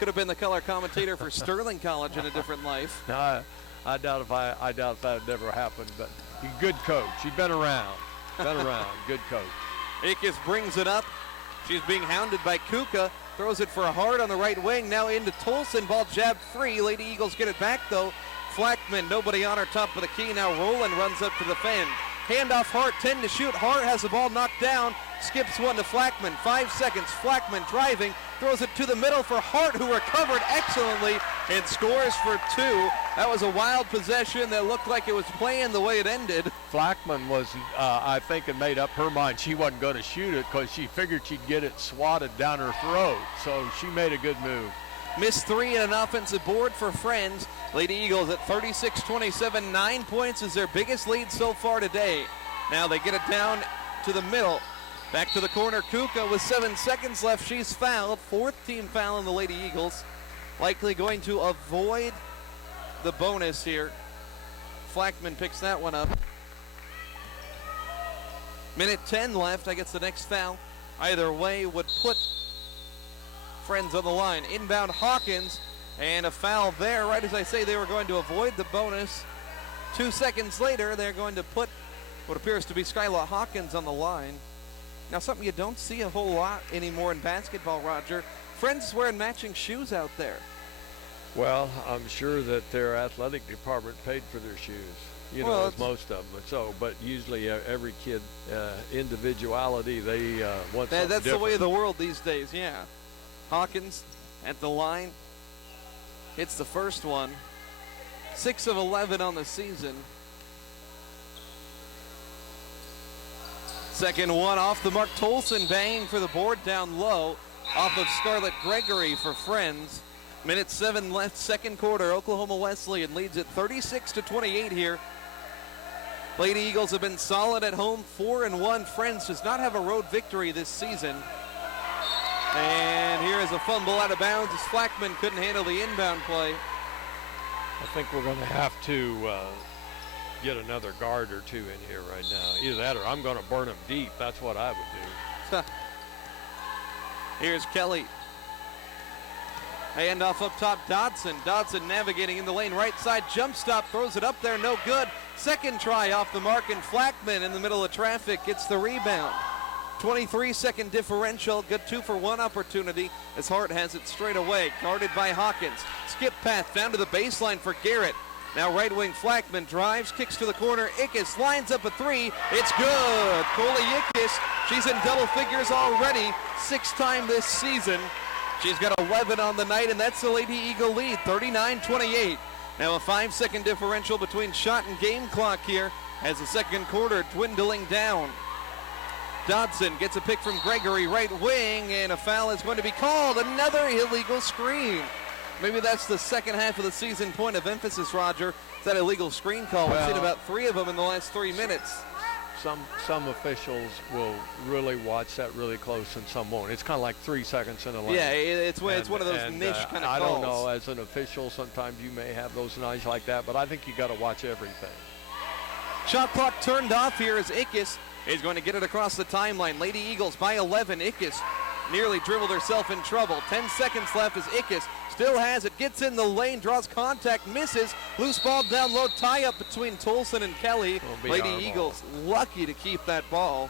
Could have been the color commentator for Sterling College in a different life. No, I doubt if that would never happen, but he's a good coach. He's been around, good coach. Ickes brings it up. She's being hounded by Kuka. Throws it for a hard on the right wing. Now into Tolson. Ball jabbed free. Lady Eagles get it back, though. Flackman, nobody on her, top of the key. Now Rowland runs up to defend. Handoff Hart, 10 to shoot. Hart has the ball knocked down. Skips one to Flackman. 5 seconds. Flackman driving. Throws it to the middle for Hart, who recovered excellently and scores for 2. That was a wild possession that looked like it was playing the way it ended. Flackman was, I think, had made up her mind she wasn't going to shoot it because she figured she'd get it swatted down her throat. So she made a good move. Missed 3 and an offensive board for Friends. Lady Eagles at 36-27. 9 points is their biggest lead so far today. Now they get it down to the middle. Back to the corner, Kuka with 7 seconds left. She's fouled. 4th team foul on the Lady Eagles. Likely going to avoid the bonus here. Flackman picks that one up. Minute 10 left. I guess the next foul, either way, would put Friends on the line. Inbound Hawkins, and a foul there. Right as I say they were going to avoid the bonus. 2 seconds later, they're going to put what appears to be Skylar Hawkins on the line. Now, something you don't see a whole lot anymore in basketball, Roger. Friends is wearing matching shoes out there. Well, I'm sure that their athletic department paid for their shoes. Well, as most of them. So, but usually every kid, individuality, they want something That's different. the way of the world these days, yeah. Hawkins at the line. Hits the first one. 6 of 11 on the season. Second one off the mark. Tolson banging for the board down low. Off of Scarlett Gregory for Friends. Minute 7 left, second quarter. Oklahoma Wesleyan leads it 36-28 here. Lady Eagles have been solid at home, 4-1. Friends does not have a road victory this season. And here is a fumble out of bounds as Flackman couldn't handle the inbound play. I think we're going to have to get another guard or two in here right now. Either that or I'm going to burn them deep. That's what I would do. Here's Kelly. Handoff up top, Dodson. Dodson navigating in the lane, right side, jump stop, throws it up there, no good. Second try off the mark, and Flackman in the middle of traffic gets the rebound. 23-second differential, good 2-for-1 opportunity as Hart has it straight away, guarded by Hawkins. Skip path down to the baseline for Garrett. Now right wing Flackman drives, kicks to the corner. Ickes lines up a three. It's good. Coley Ickes, she's in double figures already, 6th time this season. She's got 11 on the night, and that's the Lady Eagle lead, 39-28. Now a 5-second differential between shot and game clock here as the second quarter dwindling down. Dodson gets a pick from Gregory, right wing, and a foul is going to be called. Another illegal screen. Maybe that's the second half of the season point of emphasis, Roger. It's that illegal screen call. We've seen about 3 of them in the last 3 minutes. Some officials will really watch that really close and some won't. It's kind of like 3 seconds in a lane. Yeah, it's one of those niche kind of calls. I don't know, as an official, sometimes you may have those nights like that, but I think you got to watch everything. Shot clock turned off here as Ickes is going to get it across the timeline. Lady Eagles by 11. Ickes nearly dribbled herself in trouble. 10 seconds left as Ickes still has it, gets in the lane, draws contact, misses. Loose ball down low, tie up between Tolson and Kelly. Lady Eagles lucky to keep that ball.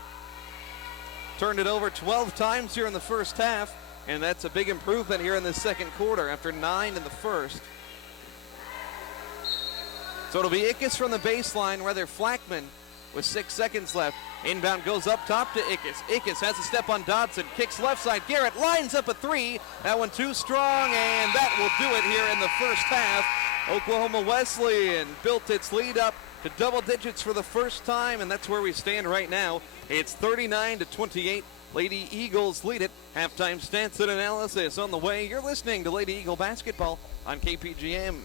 Turned it over 12 times here in the first half, and that's a big improvement here in the second quarter after 9 in the first. So it'll be Ickes from the baseline, rather Flackman with 6 seconds left. Inbound goes up top to Ickes. Ickes has a step on Dodson, kicks left side. Garrett lines up a three. That one too strong, and that will do it here in the first half. Oklahoma Wesleyan built its lead up to double digits for the first time, and that's where we stand right now. It's 39-28. Lady Eagles lead it. Halftime stats and analysis on the way. You're listening to Lady Eagle basketball on KPGM.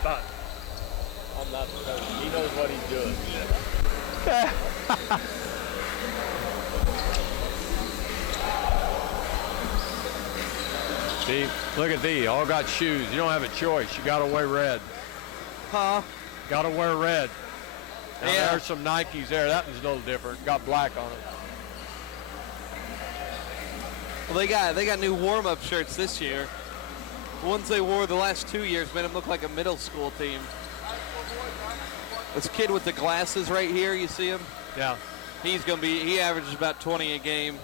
But I'm not the coach. He knows what he's doing. See, look at these. All got shoes. You don't have a choice. You got to wear red. Huh? Got to wear red. Now Yeah. there's some Nikes there. That one's a little different. Got black on it. Well, they got new warm-up shirts this year. The ones they wore the last 2 years made them look like a middle school team. This kid with the glasses right here, you see him? Yeah. He averages about 20 a game.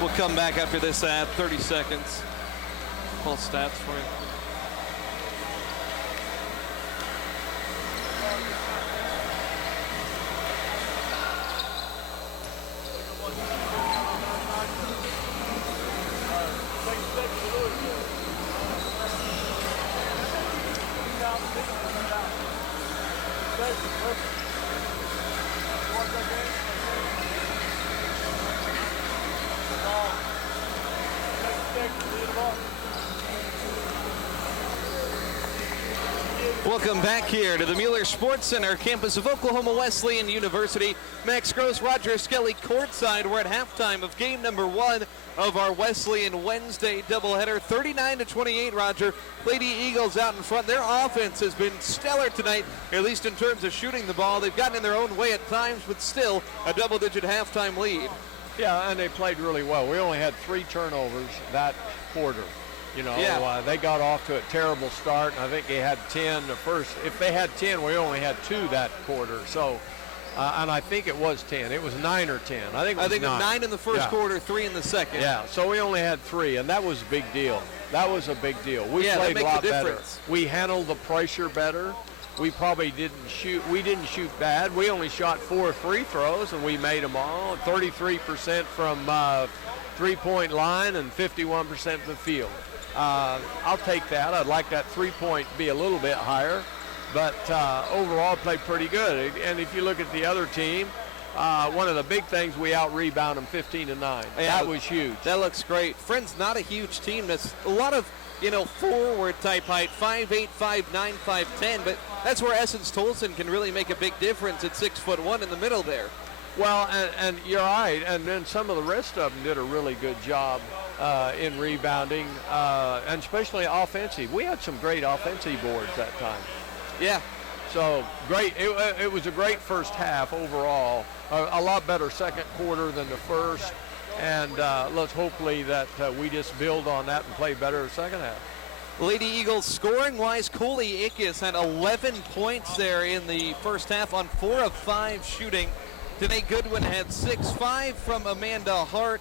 We'll come back after this ad, 30 seconds. Pull stats for you. Welcome back here to the Mueller Sports Center, campus of Oklahoma Wesleyan University. Max Gross, Roger Skelly courtside. We're at halftime of game number 1 of our Wesleyan Wednesday doubleheader. 39-28, Roger. Lady Eagles out in front. Their offense has been stellar tonight, at least in terms of shooting the ball. They've gotten in their own way at times, but still a double-digit halftime lead. Yeah, and they played really well. We only had 3 turnovers that quarter. You know, they got off to a terrible start, and I think they had 10 the first. If they had 10, we only had 2 that quarter. So, and I think it was 10. It was 9 or 10. I think it was 9 in the first quarter, 3 in the second. Yeah, so we only had 3, and that was a big deal. That was a big deal. We played a lot better. We handled the pressure better. We probably didn't shoot. We didn't shoot bad. We only shot 4 free throws, and we made them all. 33% from three-point line and 51% from the field. I'll take that. I'd like that 3-point to be a little bit higher, but overall played pretty good. And if you look at the other team, one of the big things, we out-rebound them 15-9. Yeah, that was huge. That looks great. Friends, not a huge team. That's a lot of, forward type height, 5'8", 5'9", 5'10", but that's where Essence Tolson can really make a big difference at 6'1" in the middle there. Well, and you're right, and then some of the rest of them did a really good job in rebounding, and especially offensive. We had some great offensive boards that time. Yeah. So great. It was a great first half overall. A lot better second quarter than the first, and let's hopefully that we just build on that and play better the second half. Lady Eagles scoring-wise, Coley Ickes had 11 points there in the first half on 4 of 5 shooting. Danae Goodwin had 6, 5 from Amanda Hart,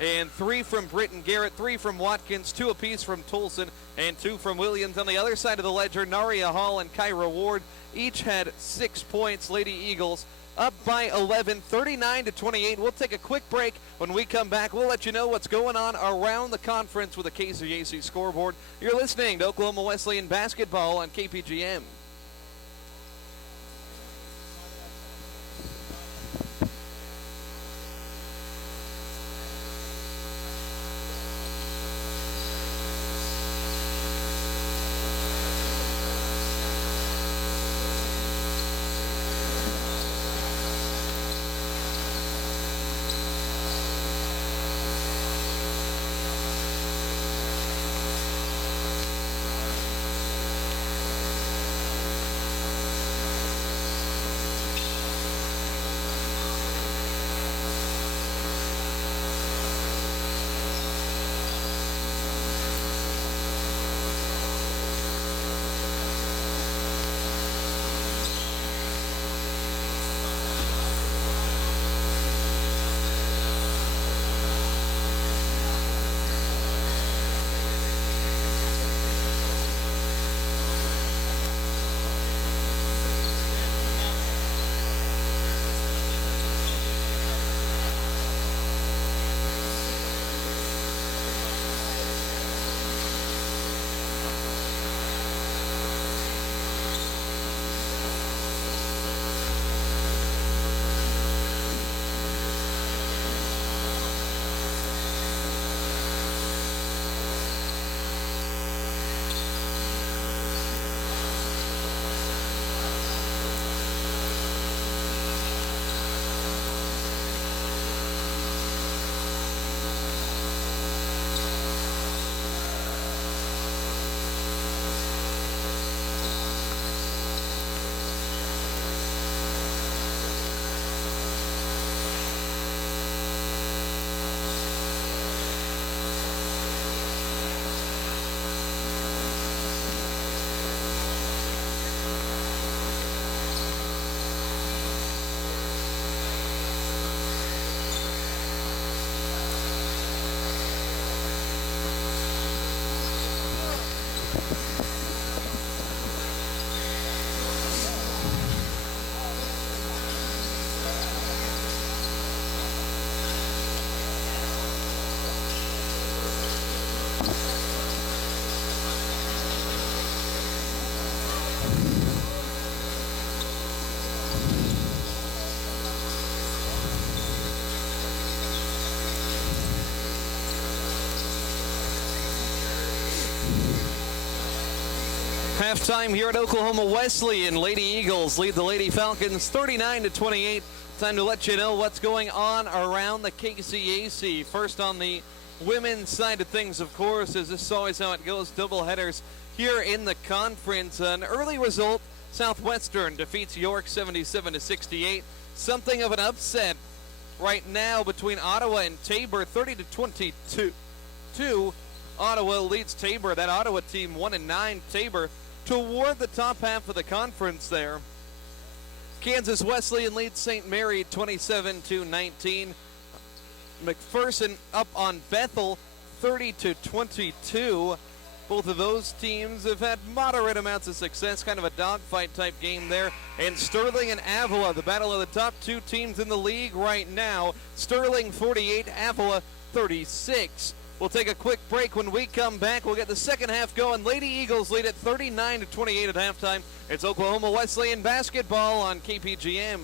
and 3 from Britton Garrett, 3 from Watkins, 2 apiece from Tolson, and 2 from Williams. On the other side of the ledger, Naria Hall and Kyra Ward each had 6 points. Lady Eagles up by 11, 39-28. We'll take a quick break. When we come back, we'll let you know what's going on around the conference with the KCAC scoreboard. You're listening to Oklahoma Wesleyan Basketball on KPGM. Halftime here at Oklahoma Wesleyan. Lady Eagles lead the Lady Falcons 39-28. Time to let you know what's going on around the KCAC. First on the women's side of things, of course, as this is always how it goes. Doubleheaders here in the conference. An early result, Southwestern defeats York 77-68. Something of an upset right now between Ottawa and Tabor, 30-22. Ottawa leads Tabor. That Ottawa team 1-9. Tabor toward the top half of the conference there. Kansas Wesleyan leads St. Mary 27-19. McPherson up on Bethel 30-22. Both of those teams have had moderate amounts of success, kind of a dogfight type game there. And Sterling and Avila, the battle of the top two teams in the league right now. Sterling 48, Avila 36. We'll take a quick break. When we come back, we'll get the second half going. Lady Eagles lead at 39-28 at halftime. It's Oklahoma Wesleyan basketball on KPGM.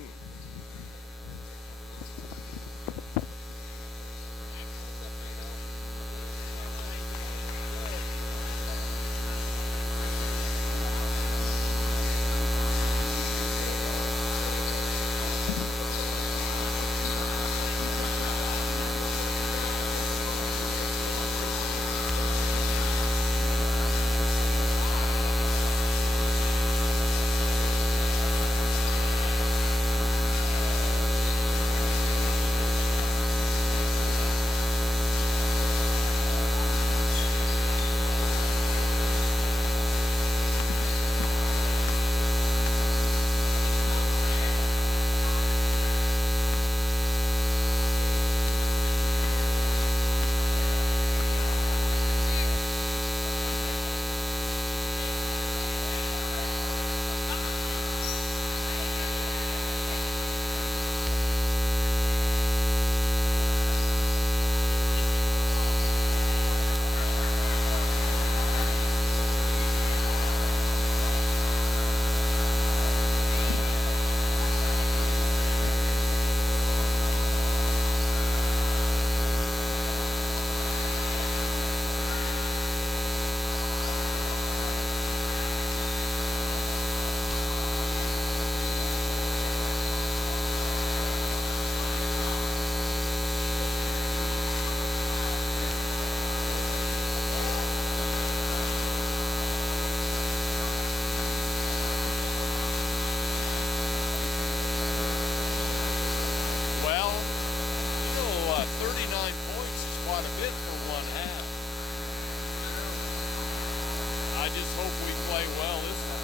I just hope we play well this time.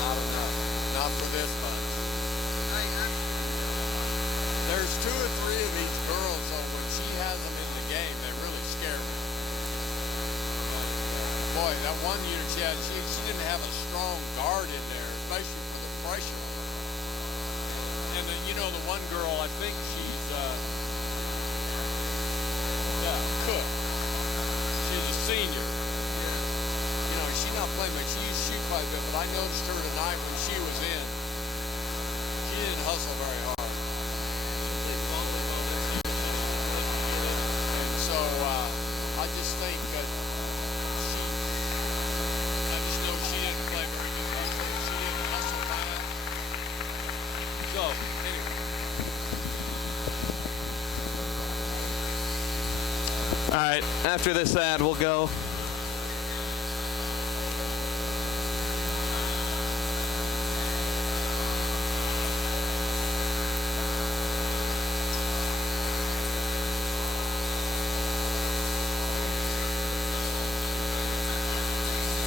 Not enough. Not for this much. There's 2 or 3 of these girls, so when she has them in the game, they really scare me. Boy, that one unit she had, she didn't have a strong guard in there, especially for the pressure. And you know, the one girl, I think she's Cook. She's a senior. You know, she's not playing much. She used to shoot quite a bit, but I noticed her tonight when she was in. She didn't hustle very hard. And so I just think that I just know she didn't play very good hustle. She didn't hustle bad. So, anyway. All right, after this ad, we'll go.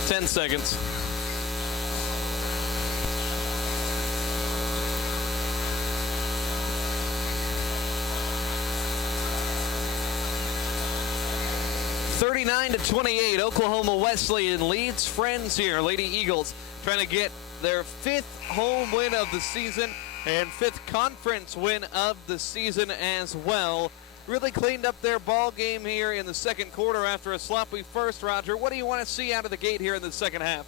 Ten seconds. (39-28). Oklahoma Wesleyan leads Friends here. Lady Eagles trying to get their 5th home win of the season and 5th conference win of the season as well. Really cleaned up their ball game here in the second quarter after a sloppy first, Roger. What do you want to see out of the gate here in the second half?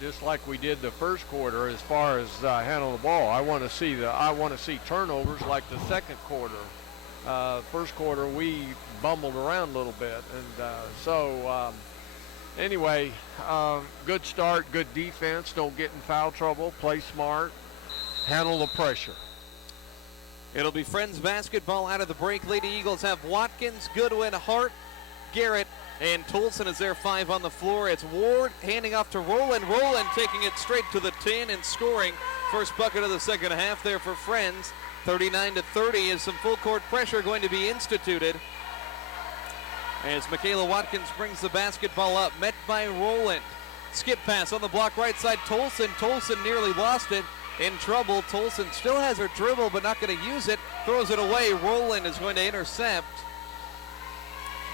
just like we did the first quarter as far as handle the ball. I want to see turnovers like the second quarter. First quarter we bumbled around a little bit, and anyway, good start, good defense. Don't get in foul trouble. Play smart. Handle the pressure. It'll be Friends basketball out of the break. Lady Eagles have Watkins, Goodwin, Hart, Garrett, and Tolson is there 5 on the floor. It's Ward handing off to Rowland. Rowland taking it straight to the tin and scoring. First bucket of the second half there for Friends. 39-30 is some full court pressure going to be instituted as Michaela Watkins brings the basketball up, met by Rowland. Skip pass on the block right side, Tolson. Tolson nearly lost it. In trouble. Tolson still has her dribble but not going to use it. Throws it away. Rowland is going to intercept.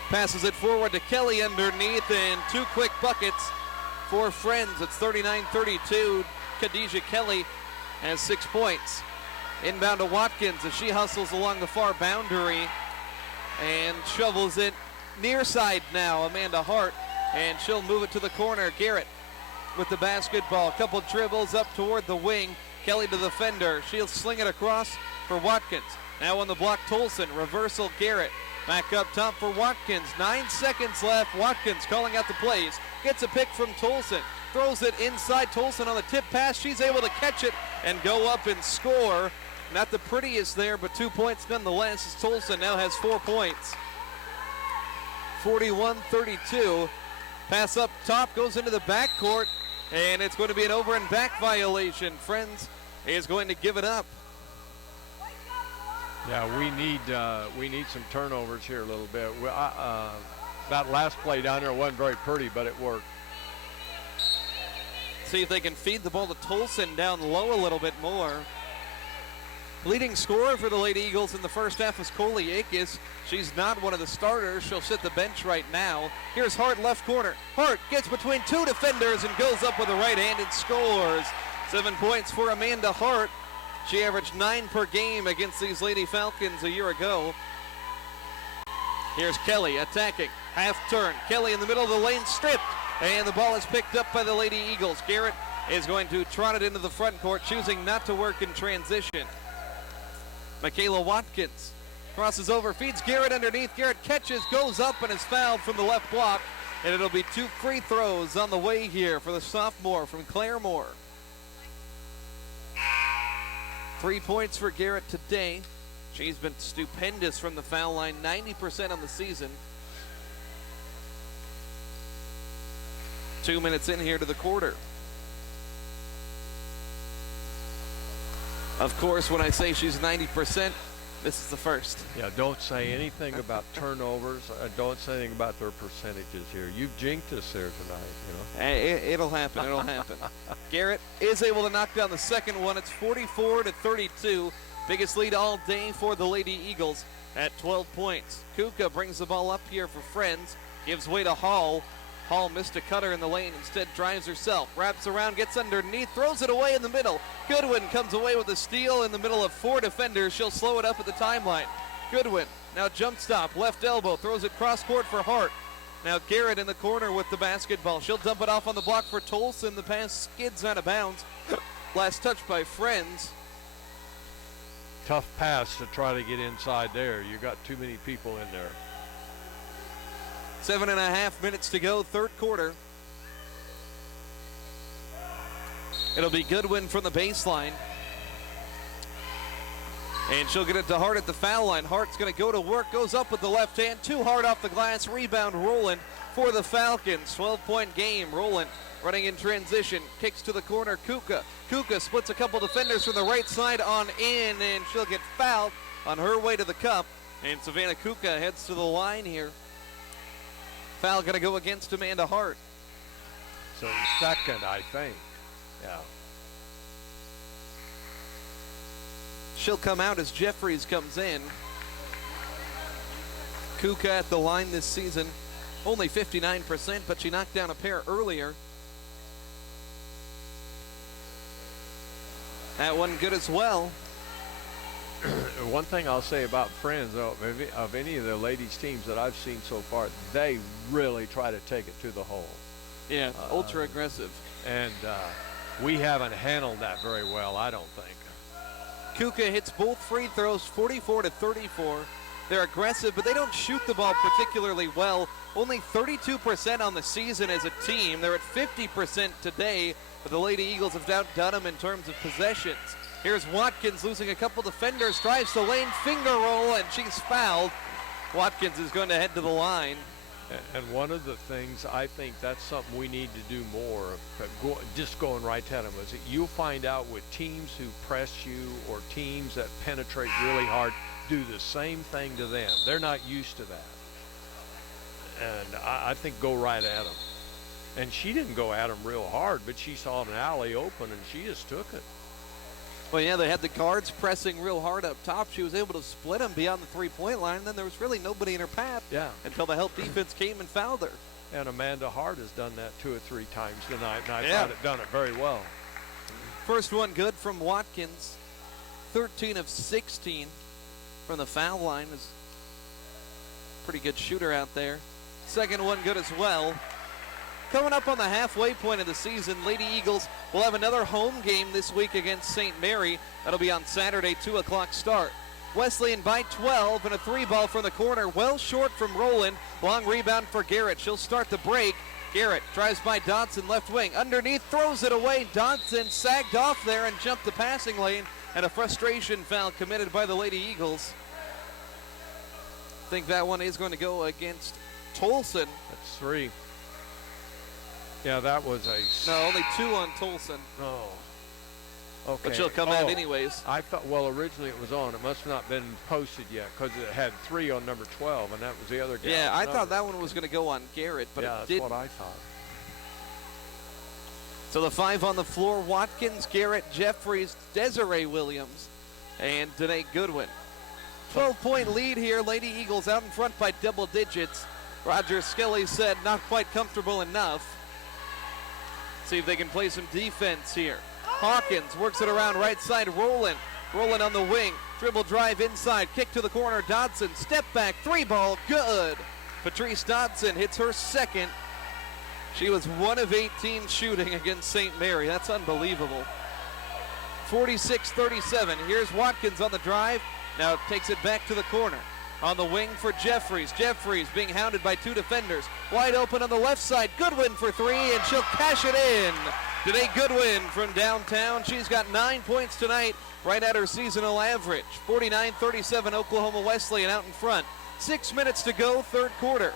Passes it forward to Kelly underneath, and 2 quick buckets for Friends. It's 39-32. Khadijah Kelly has 6 points. Inbound to Watkins as she hustles along the far boundary and shovels it near side now. Amanda Hart, and she'll move it to the corner. Garrett with the basketball. Couple dribbles up toward the wing. Kelly to the fender. She'll sling it across for Watkins. Now on the block, Tolson. Reversal, Garrett. Back up top for Watkins. 9 seconds left. Watkins calling out the plays. Gets a pick from Tolson. Throws it inside. Tolson on the tip pass. She's able to catch it and go up and score. Not the prettiest there, but 2 points nonetheless as Tolson now has 4 points. 41-32. Pass up top, goes into the backcourt, and it's going to be an over and back violation. Friends is going to give it up. Yeah, we need some turnovers here a little bit. That last play down there wasn't very pretty, but it worked. See if they can feed the ball to Tolson down low a little bit more. Leading scorer for the Lady Eagles in the first half was Coley Akis. She's not one of the starters. She'll sit the bench right now. Here's Hart, left corner. Hart gets between 2 defenders and goes up with a right-handed scores. 7 points for Amanda Hart. She averaged 9 per game against these Lady Falcons a year ago. Here's Kelly attacking. Half turn. Kelly in the middle of the lane, stripped. And the ball is picked up by the Lady Eagles. Garrett is going to trot it into the front court, choosing not to work in transition. Michaela Watkins crosses over, feeds Garrett underneath. Garrett catches, goes up, and is fouled from the left block. And it'll be 2 free throws on the way here for the sophomore from Claremore. 3 points for Garrett today. She's been stupendous from the foul line, 90% on the season. 2 minutes in here to the quarter. Of course, when I say she's 90%, this is the first. Yeah, don't say anything about turnovers. Don't say anything about their percentages here. You've jinxed us there tonight, you know. It'll happen. It'll happen. Garrett is able to knock down the second one. It's 44-32. Biggest lead all day for the Lady Eagles at 12 points. Kuka brings the ball up here for Friends. Gives way to Hall. Hall missed a cutter in the lane, instead drives herself, wraps around, gets underneath, throws it away in the middle. Goodwin comes away with a steal in the middle of 4 defenders. She'll slow it up at the timeline. Goodwin, now jump stop, left elbow, throws it cross court for Hart. Now Garrett in the corner with the basketball. She'll dump it off on the block for Tolson. The pass skids out of bounds. Last touch by Friends. Tough pass to try to get inside there. You got too many people in there. 7.5 minutes to go, third quarter. It'll be Goodwin from the baseline. And she'll get it to Hart at the foul line. Hart's going to go to work, goes up with the left hand. Too hard off the glass. Rebound Rowland for the Falcons. 12-point game. Rowland running in transition. Kicks to the corner. Kuka. Kuka splits a couple defenders from the right side on in, and she'll get fouled on her way to the cup. And Savannah Kuka heads to the line here. Foul going to go against Amanda Hart. So second, I think. Yeah. She'll come out as Jeffries comes in. Kuka at the line this season, only 59%, but she knocked down a pair earlier. That one good as well. One thing I'll say about Friends, of any of the ladies' teams that I've seen so far, they really try to take it to the hole. Yeah, ultra aggressive. And we haven't handled that very well, I don't think. Kuka hits both free throws, 44-34. They're aggressive, but they don't shoot the ball particularly well. Only 32% on the season as a team. They're at 50% today, but the Lady Eagles have outdone them in terms of possessions. Here's Watkins losing a couple defenders, drives the lane, finger roll, and she's fouled. Watkins is going to head to the line. And one of the things, I think that's something we need to do more of, just going right at them, is that you'll find out with teams who press you or teams that penetrate really hard, do the same thing to them. They're not used to that. And I think go right at them. And she didn't go at them real hard, but she saw an alley open and she just took it. Well, yeah, they had the guards pressing real hard up top. She was able to split them beyond the three-point line, and then there was really nobody in her path until the help defense came and fouled her. And Amanda Hart has done that 2 or 3 times tonight, and I thought it done it very well. First one good from Watkins. 13 of 16 from the foul line. Is pretty good shooter out there. Second one good as well. Coming up on the halfway point of the season, Lady Eagles will have another home game this week against St. Mary. That'll be on Saturday, 2 o'clock start. Wesleyan by 12, and a 3-ball from the corner, well short from Rowland. Long rebound for Garrett. She'll start the break. Garrett drives by Dodson, left wing. Underneath, throws it away. Dodson sagged off there and jumped the passing lane, and a frustration foul committed by the Lady Eagles. I think that one is going to go against Tolson. That's 3. Yeah, that was a... No, only 2 on Tolson. Oh. Okay. But she'll come out anyways. I thought, well, originally it was on. It must have not been posted yet because it had 3 on number 12, and that was the other guy. Yeah, I thought that one was going to go on Garrett, but it didn't. That's what I thought. So the 5 on the floor, Watkins, Garrett, Jeffries, Desiree Williams, and Danae Goodwin. 12-point lead here. Lady Eagles out in front by double digits. Roger Skelly said not quite comfortable enough. See if they can play some defense here. Hawkins works it around right side. Rowland on the wing. Dribble drive inside. Kick to the corner. Dodson. Step back. 3-ball. Good. Patrice Dodson hits her second. She was 1 of 18 shooting against St. Mary. That's unbelievable. 46-37. Here's Watkins on the drive. Now takes it back to the corner. On the wing for Jeffries. Jeffries being hounded by 2 defenders. Wide open on the left side. Goodwin for 3, and she'll cash it in. Danae Goodwin from downtown. She's got 9 points tonight, right at her seasonal average. 49-37 Oklahoma Wesleyan out in front. 6 minutes to go, third quarter.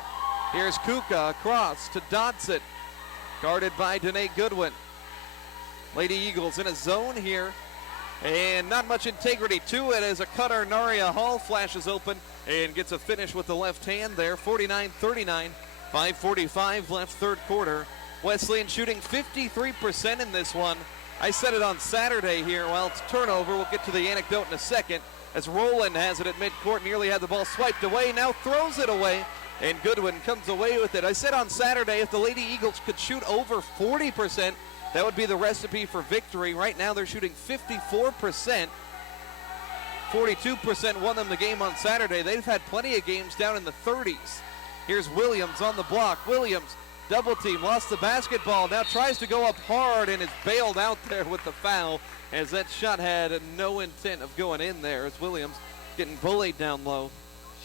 Here's Kuka across to Dodson. Guarded by Danae Goodwin. Lady Eagles in a zone here. And not much integrity to it as a cutter. Naria Hall flashes open and gets a finish with the left hand there. 49-39, 5:45 left third quarter. Wesleyan shooting 53% in this one. I said it on Saturday here. Well, it's turnover. We'll get to the anecdote in a second. As Rowland has it at midcourt, nearly had the ball swiped away, now throws it away, and Goodwin comes away with it. I said on Saturday if the Lady Eagles could shoot over 40%, that would be the recipe for victory. Right now they're shooting 54%. 42% won them the game on Saturday. They've had plenty of games down in the 30s. Here's Williams on the block. Williams, double team, lost the basketball. Now tries to go up hard and is bailed out there with the foul, as that shot had no intent of going in there, as Williams getting bullied down low.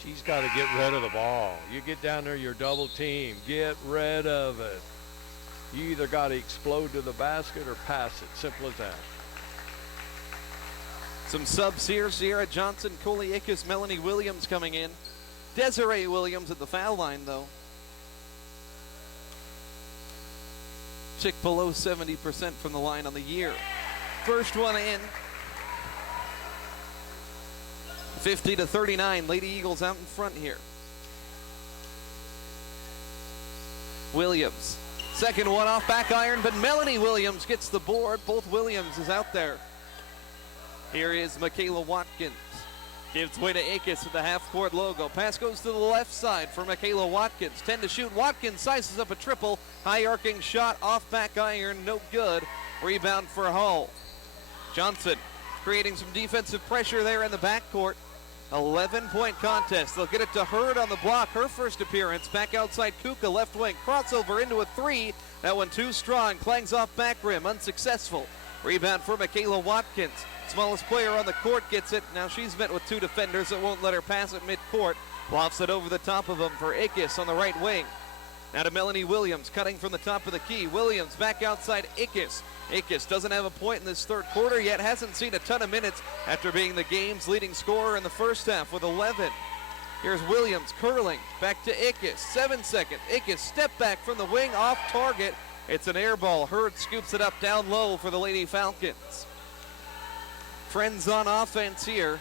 She's got to get rid of the ball. You get down there, you're double team. Get rid of it. You either got to explode to the basket or pass it. Simple as that. Some subs here. Sierra Johnson, Coley Ickes, Melanie Williams coming in. Desiree Williams at the foul line, though. Chick below 70% from the line on the year. First one in. 50-39. Lady Eagles out in front here. Williams. Second one off back iron, but Melanie Williams gets the board. Both Williams is out there. Here is Michaela Watkins. Gives way to Ickes with the half-court logo. Pass goes to the left side for Michaela Watkins. 10 to shoot. Watkins sizes up a triple. High-arcing shot off back iron. No good. Rebound for Hull. Johnson creating some defensive pressure there in the backcourt. 11-point contest. They'll get it to Hurd on the block. Her first appearance. Back outside Kuka, left wing. Crossover into a three. That one too strong. Clangs off back rim. Unsuccessful. Rebound for Michaela Watkins. Smallest player on the court gets it. Now she's met with two defenders that won't let her pass it midcourt. Lofts it over the top of them for Ickes on the right wing. Now to Melanie Williams, cutting from the top of the key. Williams back outside Ickes. Ickes doesn't have a point in this third quarter yet. Hasn't seen a ton of minutes after being the game's leading scorer in the first half with 11. Here's Williams curling. Back to Ickes. 7 seconds. Ickes step back from the wing off target. It's an air ball. Hurd scoops it up down low for the Lady Falcons. Friends on offense here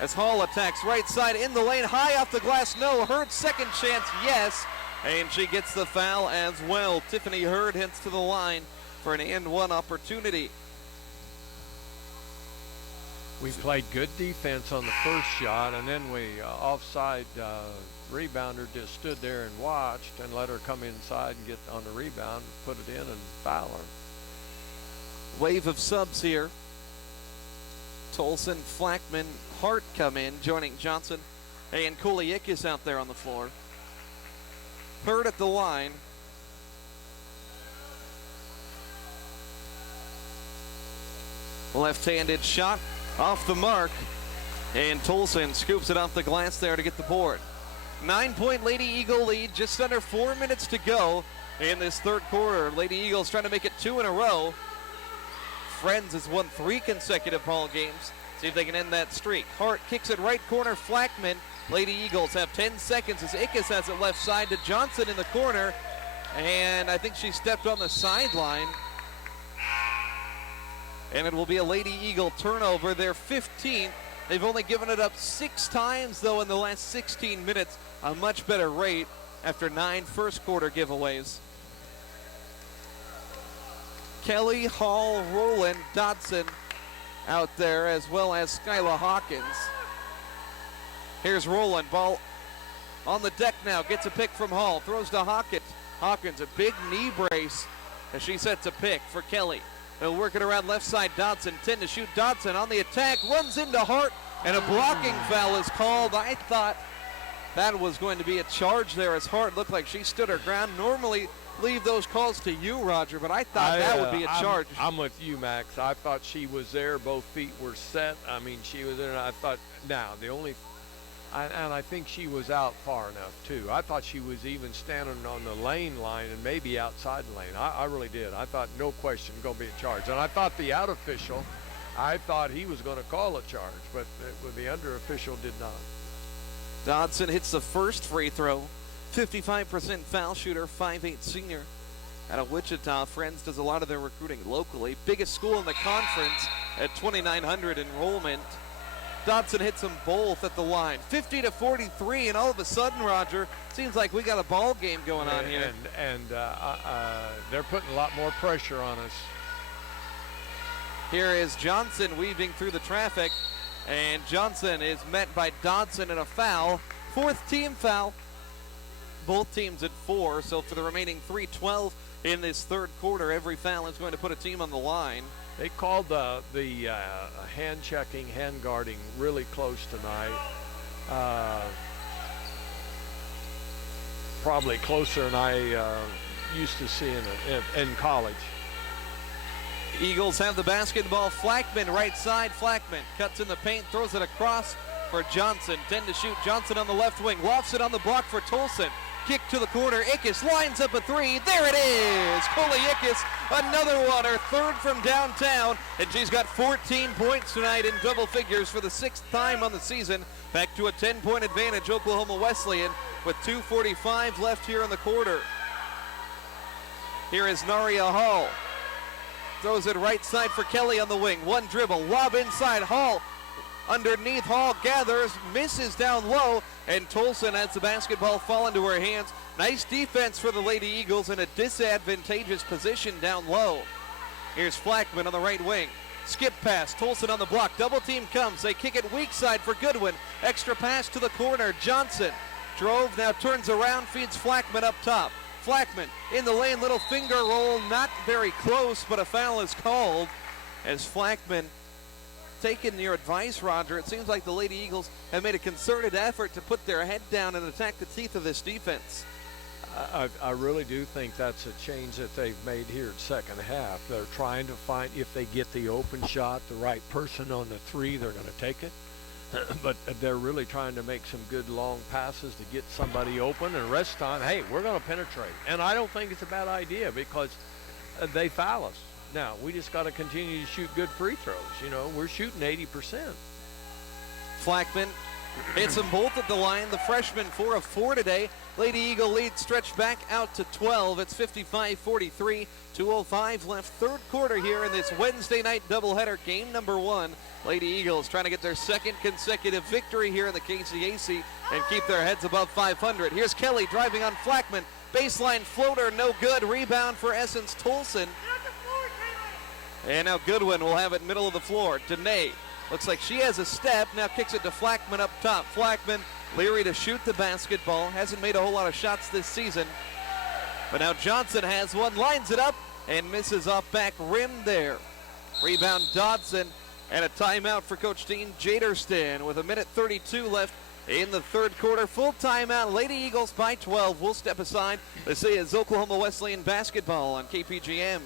as Hall attacks right side in the lane. High off the glass. No. Hurd second chance. Yes. And she gets the foul as well. Tiffany Hurd heads to the line for an and one opportunity. We played good defense on the first shot, and then we offside rebounder just stood there and watched and let her come inside and get on the rebound, put it in, and foul her. Wave of subs here. Tolson, Flackman, Hart come in, joining Johnson and Coley Ickes out there on the floor. Hurd at the line. Left-handed shot off the mark, and Tolson scoops it off the glass there to get the board. 9-point Lady Eagle lead, just under 4 minutes to go in this third quarter. Lady Eagles trying to make it 2 in a row. Friends has won 3 consecutive ball games. See if they can end that streak. Hart kicks it right corner, Flackman. Lady Eagles have 10 seconds as Ickes has it left side to Johnson in the corner. And I think she stepped on the sideline. And it will be a Lady Eagle turnover, their 15th. They've only given it up 6 times, though, in the last 16 minutes. A much better rate after 9 first quarter giveaways. Kelly, Hall, Rowland, Dodson out there, as well as Skyla Hawkins. Here's Rowland, ball on the deck now, gets a pick from Hall, throws to Hawkins. Hawkins, a big knee brace as she sets a pick for Kelly. They'll work it around left side, Dodson, 10 to shoot. Dodson on the attack, runs into Hart, and a blocking foul is called. I thought that was going to be a charge there as Hart looked like she stood her ground. Normally leave those calls to you, Roger, but I thought that would be a charge. I'm with you, Max. I thought she was there. Both feet were set. I mean, she was there. And I thought, now, I think she was out far enough, too. I thought she was even standing on the lane line and maybe outside the lane. I really did. I thought, no question, going to be a charge. And I thought the out official, I thought he was going to call a charge, but the under official did not. Dodson hits the first free throw. 55% foul shooter, 5'8" senior out of Wichita. Friends does a lot of their recruiting locally. Biggest school in the conference at 2,900 enrollment. Dodson hits them both at the line. 50-43, and all of a sudden, Roger, seems like we got a ball game going on here. And they're putting a lot more pressure on us. Here is Johnson weaving through the traffic, and Johnson is met by Dodson in a foul. 4th team foul. Both teams at 4, so for the remaining 3:12 in this third quarter, every foul is going to put a team on the line. They called the hand checking, hand guarding really close tonight. Probably closer than I used to see in college. Eagles have the basketball. Flackman right side. Flackman cuts in the paint, throws it across for Johnson. 10 to shoot. Johnson on the left wing. Lofts it on the block for Tolson. Kick to the corner. Ickes lines up a 3. There it is. Coley Ickes, another one, her 3rd from downtown. And she's got 14 points tonight in double figures for the 6th time on the season. Back to a 10-point advantage, Oklahoma Wesleyan, with 2:45 left here in the quarter. Here is Naria Hall. Throws it right side for Kelly on the wing. One dribble, lob inside. Hall underneath. Hall gathers, misses down low, and Tolson has the basketball fall into her hands. Nice defense for the Lady Eagles in a disadvantageous position down low. Here's Flackman on the right wing. Skip pass, Tolson on the block. Double team comes. They kick it weak side for Goodwin. Extra pass to the corner. Johnson drove, now turns around, feeds Flackman up top. Flackman in the lane, little finger roll, not very close, but a foul is called as Flackman taken your advice, Roger. It seems like the Lady Eagles have made a concerted effort to put their head down and attack the teeth of this defense. I really do think that's a change that they've made here in second half. They're trying to find, if they get the open shot, the right person on the three, they're going to take it. But they're really trying to make some good long passes to get somebody open, and rest time, hey, we're going to penetrate. And I don't think it's a bad idea because they foul us. Now, we just got to continue to shoot good free throws. You know, we're shooting 80%. Flackman hits them both at the line. The freshman 4 of 4 today. Lady Eagle lead stretched back out to 12. It's 55-43. 2:05 left, third quarter here in this Wednesday night doubleheader, game number 1. Lady Eagles trying to get their second consecutive victory here in the KCAC and keep their heads above 500. Here's Kelly driving on Flackman. Baseline floater, no good. Rebound for Essence Tolson. And now Goodwin will have it middle of the floor. Danae looks like she has a step. Now kicks it to Flackman up top. Flackman leery to shoot the basketball. Hasn't made a whole lot of shots this season. But now Johnson has one, lines it up, and misses off back rim there. Rebound Dodson, and a timeout for Coach Dean Jaderston with 1:32 left in the third quarter. Full timeout, Lady Eagles by 12. We'll step aside. This is Oklahoma Wesleyan basketball on KPGM.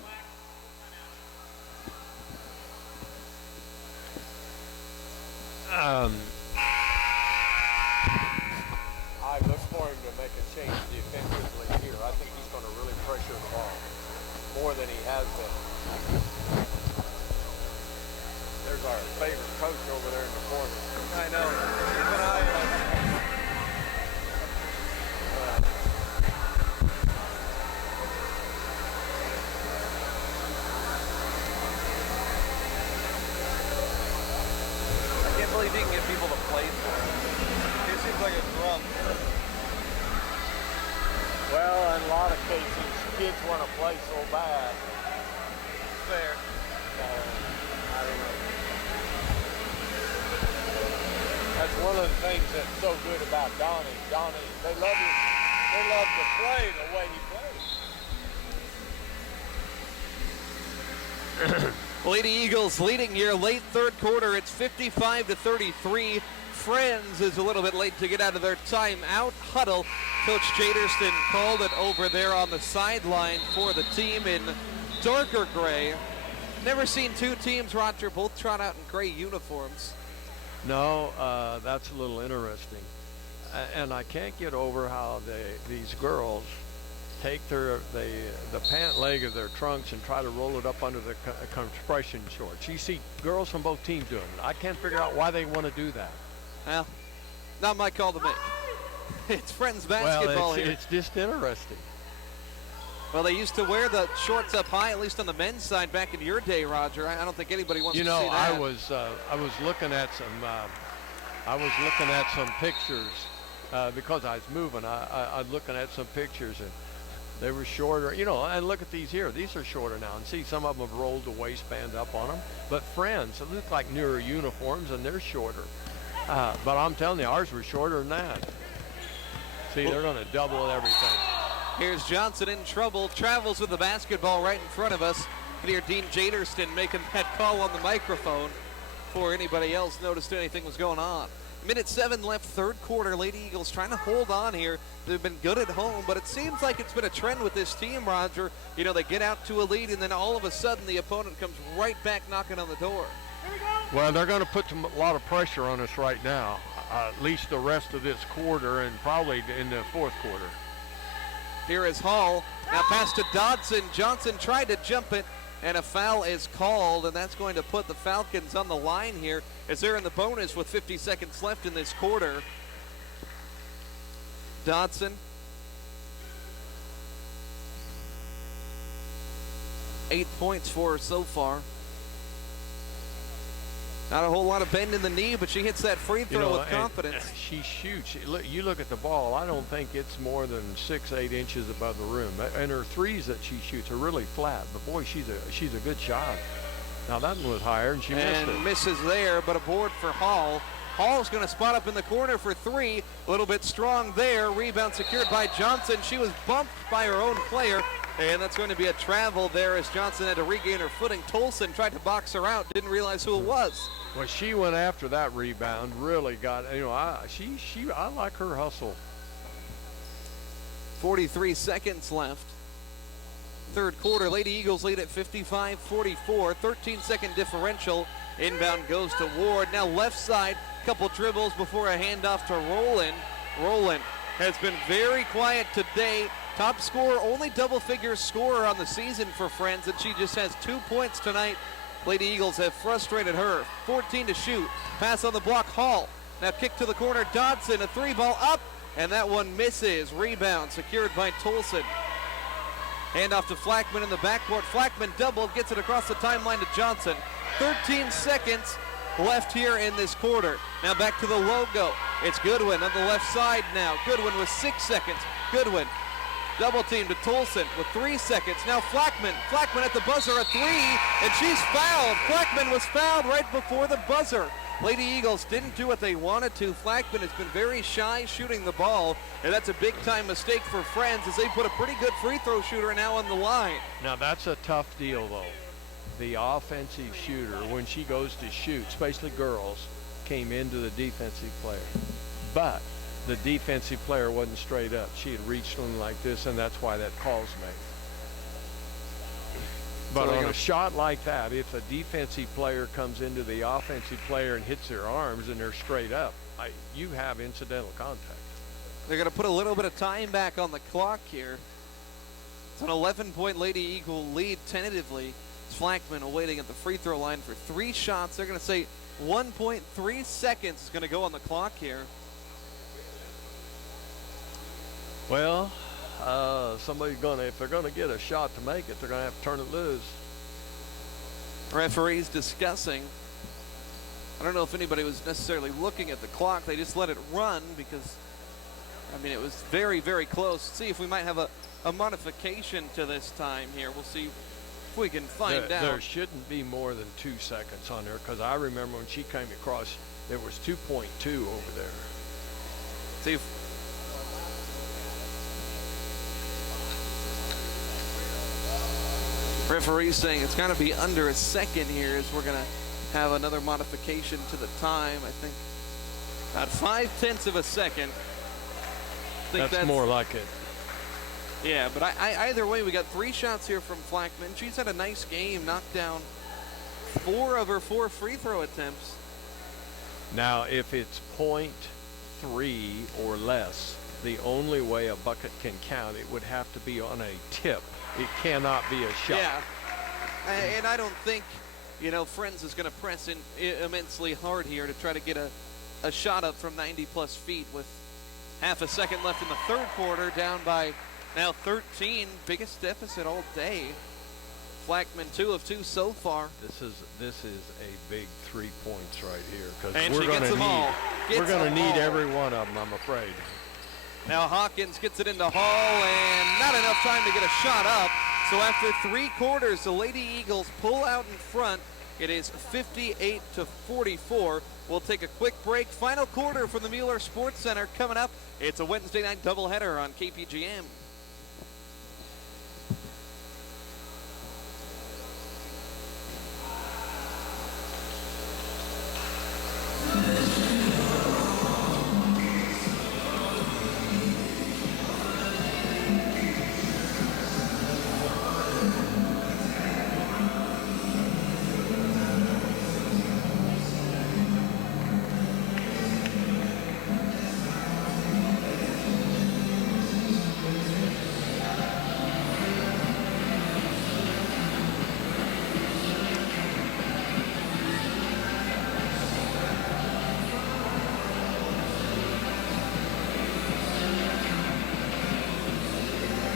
I look for him to make a change defensively here. I think he's going to really pressure the ball more than he has been. There's our favorite coach over there in the corner. I know. Keep an eye on him. I can't believe he can get people to play for him. He seems like a drum. Well, in a lot of cases, kids want to play so bad. Fair. I don't know. That's one of the things that's so good about Donnie. Donnie, they love to play the way he plays. Lady Eagles leading here late third quarter. It's 55-33. Friends is a little bit late to get out of their timeout huddle. Coach Jaderston called it over there on the sideline for the team in darker gray. Never seen two teams, Roger, both trot out in gray uniforms. No, that's a little interesting. And I can't get over how these girls take the pant leg of their trunks and try to roll it up under the compression shorts. You see girls from both teams doing it. I can't figure out why they want to do that. Well, not my call to make. It's Friends basketball here. It's just interesting. Well, they used to wear the shorts up high, at least on the men's side back in your day, Roger. I don't think anybody wants to see that. I was looking at some pictures because I was moving. I was looking at some pictures and they were shorter. And look at these here. These are shorter now. And see, some of them have rolled the waistband up on them. But Friends, it look like newer uniforms and they're shorter. But I'm telling you, ours were shorter than that. See, they're going to double everything. Here's Johnson in trouble, travels with the basketball right in front of us. You hear Dean Jaderston making that call on the microphone before anybody else noticed anything was going on. 1:07 left, third quarter. Lady Eagles trying to hold on here. They've been good at home, but it seems like it's been a trend with this team, Roger. They get out to a lead, and then all of a sudden the opponent comes right back knocking on the door. Well, they're going to put a lot of pressure on us right now, at least the rest of this quarter and probably in the fourth quarter. Here is Hall. Now pass to Dodson. Johnson tried to jump it, and a foul is called, and that's going to put the Falcons on the line here as they're in the bonus with 50 seconds left in this quarter. Dodson. 8 points for her so far. Not a whole lot of bend in the knee, but she hits that free throw with confidence. She shoots. You look at the ball, I don't think it's more than 6-8 inches above the rim. And her threes that she shoots are really flat. But boy, she's a good shot. Now that one was higher, and she missed it. Misses there, but a board for Hall. Hall's going to spot up in the corner for three. A little bit strong there. Rebound secured by Johnson. She was bumped by her own player. And that's going to be a travel there as Johnson had to regain her footing. Tolson tried to box her out, didn't realize who it was. Well, she went after that rebound, really got, I like her hustle. 43 seconds left. Third quarter, Lady Eagles lead at 55-44, 13-second differential. Inbound goes to Ward. Now left side, couple dribbles before a handoff to Rowland. Rowland has been very quiet today. Top scorer, only double-figure scorer on the season for Friends, and she just has 2 points tonight. Lady Eagles have frustrated her. 14 to shoot. Pass on the block, Hall. Now kick to the corner, Dodson. A three ball up, and that one misses. Rebound secured by Tolson. Handoff to Flackman in the backcourt. Flackman doubled, gets it across the timeline to Johnson. 13 seconds left here in this quarter. Now back to the logo. It's Goodwin on the left side now. Goodwin with 6 seconds. Goodwin double team to Tolson with 3 seconds. Now Flackman. Flackman at the buzzer, a three, and she's fouled. Flackman was fouled right before the buzzer. Lady Eagles didn't do what they wanted to. Flackman has been very shy shooting the ball, and that's a big-time mistake for Friends as they put a pretty good free throw shooter now on the line. Now that's a tough deal, though. The offensive shooter, when she goes to shoot, especially girls, came into the defensive player. But the defensive player wasn't straight up. She had reached one like this, and that's why that call's made. But on a shot like that, if a defensive player comes into the offensive player and hits their arms and they're straight up, you have incidental contact. They're going to put a little bit of time back on the clock here. It's an 11-point Lady Eagle lead tentatively. It's Flackman awaiting at the free throw line for 3 shots. They're going to say 1.3 seconds is going to go on the clock here. Well, if they're gonna get a shot to make it, they're gonna have to turn it loose. Referees discussing. I don't know if anybody was necessarily looking at the clock. They just let it run because, it was very, very close. See if we might have a modification to this time here. We'll see if we can find out. There shouldn't be more than 2 seconds on there, because I remember when she came across, there was 2.2 over there. See if referee saying it's got to be under a second here as we're going to have another modification to the time. I think about 0.5 of a second. That's more like it. Yeah, but either way, we got 3 shots here from Flackman. She's had a nice game, knocked down 4 of her 4 free throw attempts. Now, if it's 0.3 or less, the only way a bucket can count, it would have to be on a tip. It cannot be a shot. Yeah, and I don't think, Friends is going to press in immensely hard here to try to get a shot up from 90-plus feet with half a second left in the third quarter, down by now 13, biggest deficit all day. Flackman 2 of 2 so far. This is a big 3 points right here, because we're going to need every one of them, I'm afraid. Now Hawkins gets it into Hall, and not enough time to get a shot up. So after 3 quarters, the Lady Eagles pull out in front. It is 58-44. We'll take a quick break. Final quarter from the Mueller Sports Center coming up. It's a Wednesday night doubleheader on KPGM.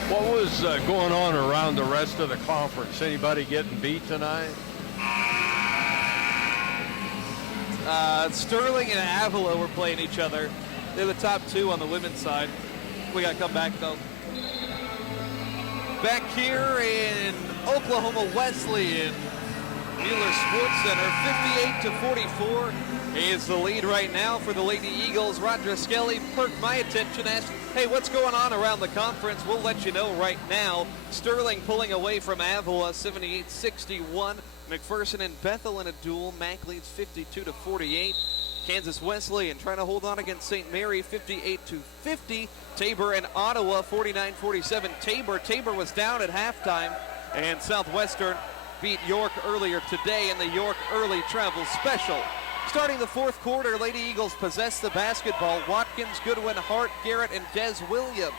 What was going on around the rest of the conference? Anybody getting beat tonight? Sterling and Avila were playing each other. They're the top 2 on the women's side. We got to come back, though. Back here in Oklahoma Wesleyan, Mueller Sports Center, 58-44. is the lead right now for the Lady Eagles. Roger Skelly perked my attention, asked, hey, what's going on around the conference? We'll let you know right now. Sterling pulling away from Avila, 78-61. McPherson and Bethel in a duel. Mac leads 52-48. Kansas Wesleyan trying to hold on against St. Mary, 58-50. Tabor and Ottawa, 49-47. Tabor was down at halftime, and Southwestern beat York earlier today in the York Early Travel Special. Starting the fourth quarter, Lady Eagles possess the basketball. Watkins, Goodwin, Hart, Garrett, and Des Williams.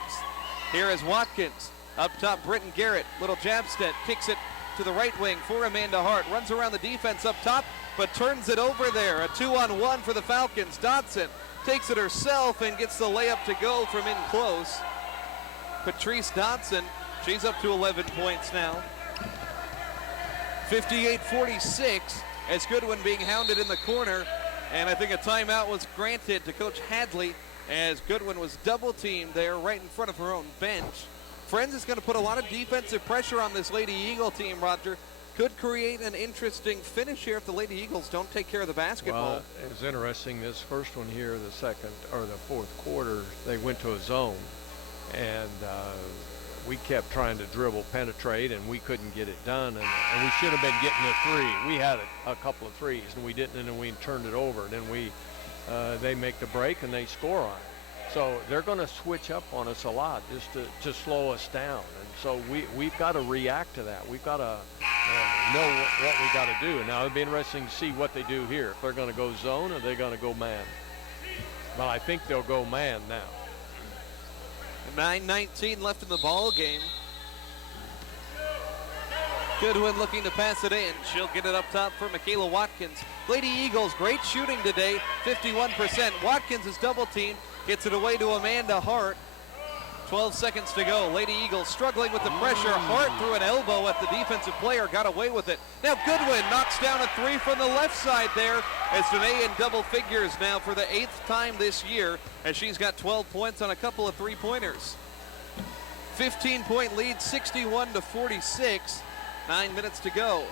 Here is Watkins. Up top, Britton Garrett. Little jab step, kicks it to the right wing for Amanda Hart. Runs around the defense up top, but turns it over there. A 2-on-1 for the Falcons. Dodson takes it herself and gets the layup to go from in close. Patrice Dodson, she's up to 11 points now. 58-46 as Goodwin being hounded in the corner. And I think a timeout was granted to Coach Hadley as Goodwin was double teamed there right in front of her own bench. Friends is going to put a lot of defensive pressure on this Lady Eagle team, Roger. Could create an interesting finish here if the Lady Eagles don't take care of the basketball. Well, it was interesting. This first one here, the second or the fourth quarter, they went to a zone, and we kept trying to dribble, penetrate, and we couldn't get it done. And we should have been getting a three. We had a couple of threes, and we didn't, and then we turned it over. Then they make the break, and they score on it. So they're going to switch up on us a lot just to slow us down. And so we've got to react to that. We've got to know what we got to do. And now it'll be interesting to see what they do here. If they're going to go zone or they're going to go man. Well, I think they'll go man now. 9:19 left in the ball game. Goodwin looking to pass it in. She'll get it up top for Michaela Watkins. Lady Eagles, great shooting today, 51%. Watkins is double teamed, gets it away to Amanda Hart. 12 seconds to go. Lady Eagles struggling with the pressure. Hart threw an elbow at the defensive player, got away with it. Now Goodwin knocks down a three from the left side there as Danae in double figures now for the 8th time this year as she's got 12 points on a couple of three-pointers. 15-point lead, 61-46. 9 minutes to go.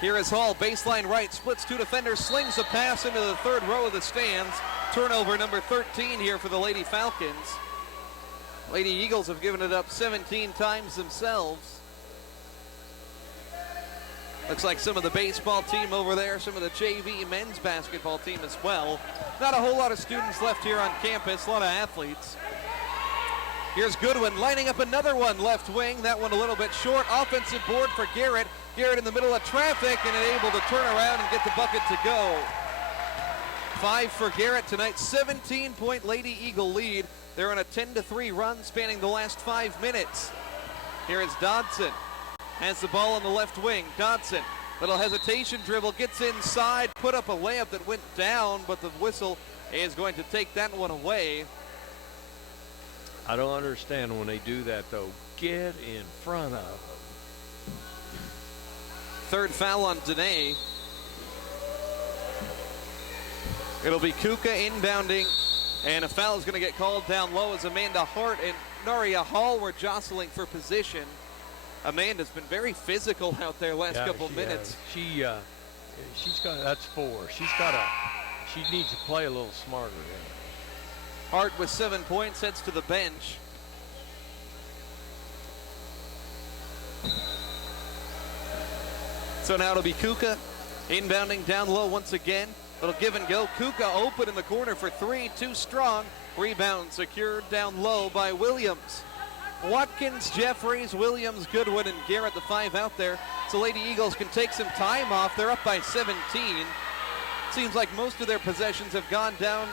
Here is Hall, baseline right, splits two defenders, slings a pass into the third row of the stands. Turnover number 13 here for the Lady Falcons. Lady Eagles have given it up 17 times themselves. Looks like some of the baseball team over there, some of the JV men's basketball team as well. Not a whole lot of students left here on campus, a lot of athletes. Here's Goodwin lining up another one left wing. That one a little bit short. Offensive board for Garrett. Garrett in the middle of traffic and able to turn around and get the bucket to go. 5 for Garrett tonight. 17-point Lady Eagle lead. They're on a 10-3 run spanning the last 5 minutes. Here is Dodson. Has the ball on the left wing. Dodson, little hesitation dribble, gets inside, put up a layup that went down, but the whistle is going to take that one away. I don't understand when they do that, though. Get in front of them. Third foul on Danae. It'll be Kuka inbounding, and a foul is going to get called down low as Amanda Hart and Naria Hall were jostling for position. Amanda's been very physical out there last couple minutes. She's got, that's 4. She needs to play a little smarter there. Hart with 7 points heads to the bench. So now it'll be Kuka inbounding down low once again. Little give and go. Kuka open in the corner for 3, too strong. Rebound secured down low by Williams. Watkins, Jeffries, Williams, Goodwin, and Garrett, the 5 out there. So Lady Eagles can take some time off. They're up by 17. Seems like most of their possessions have gone down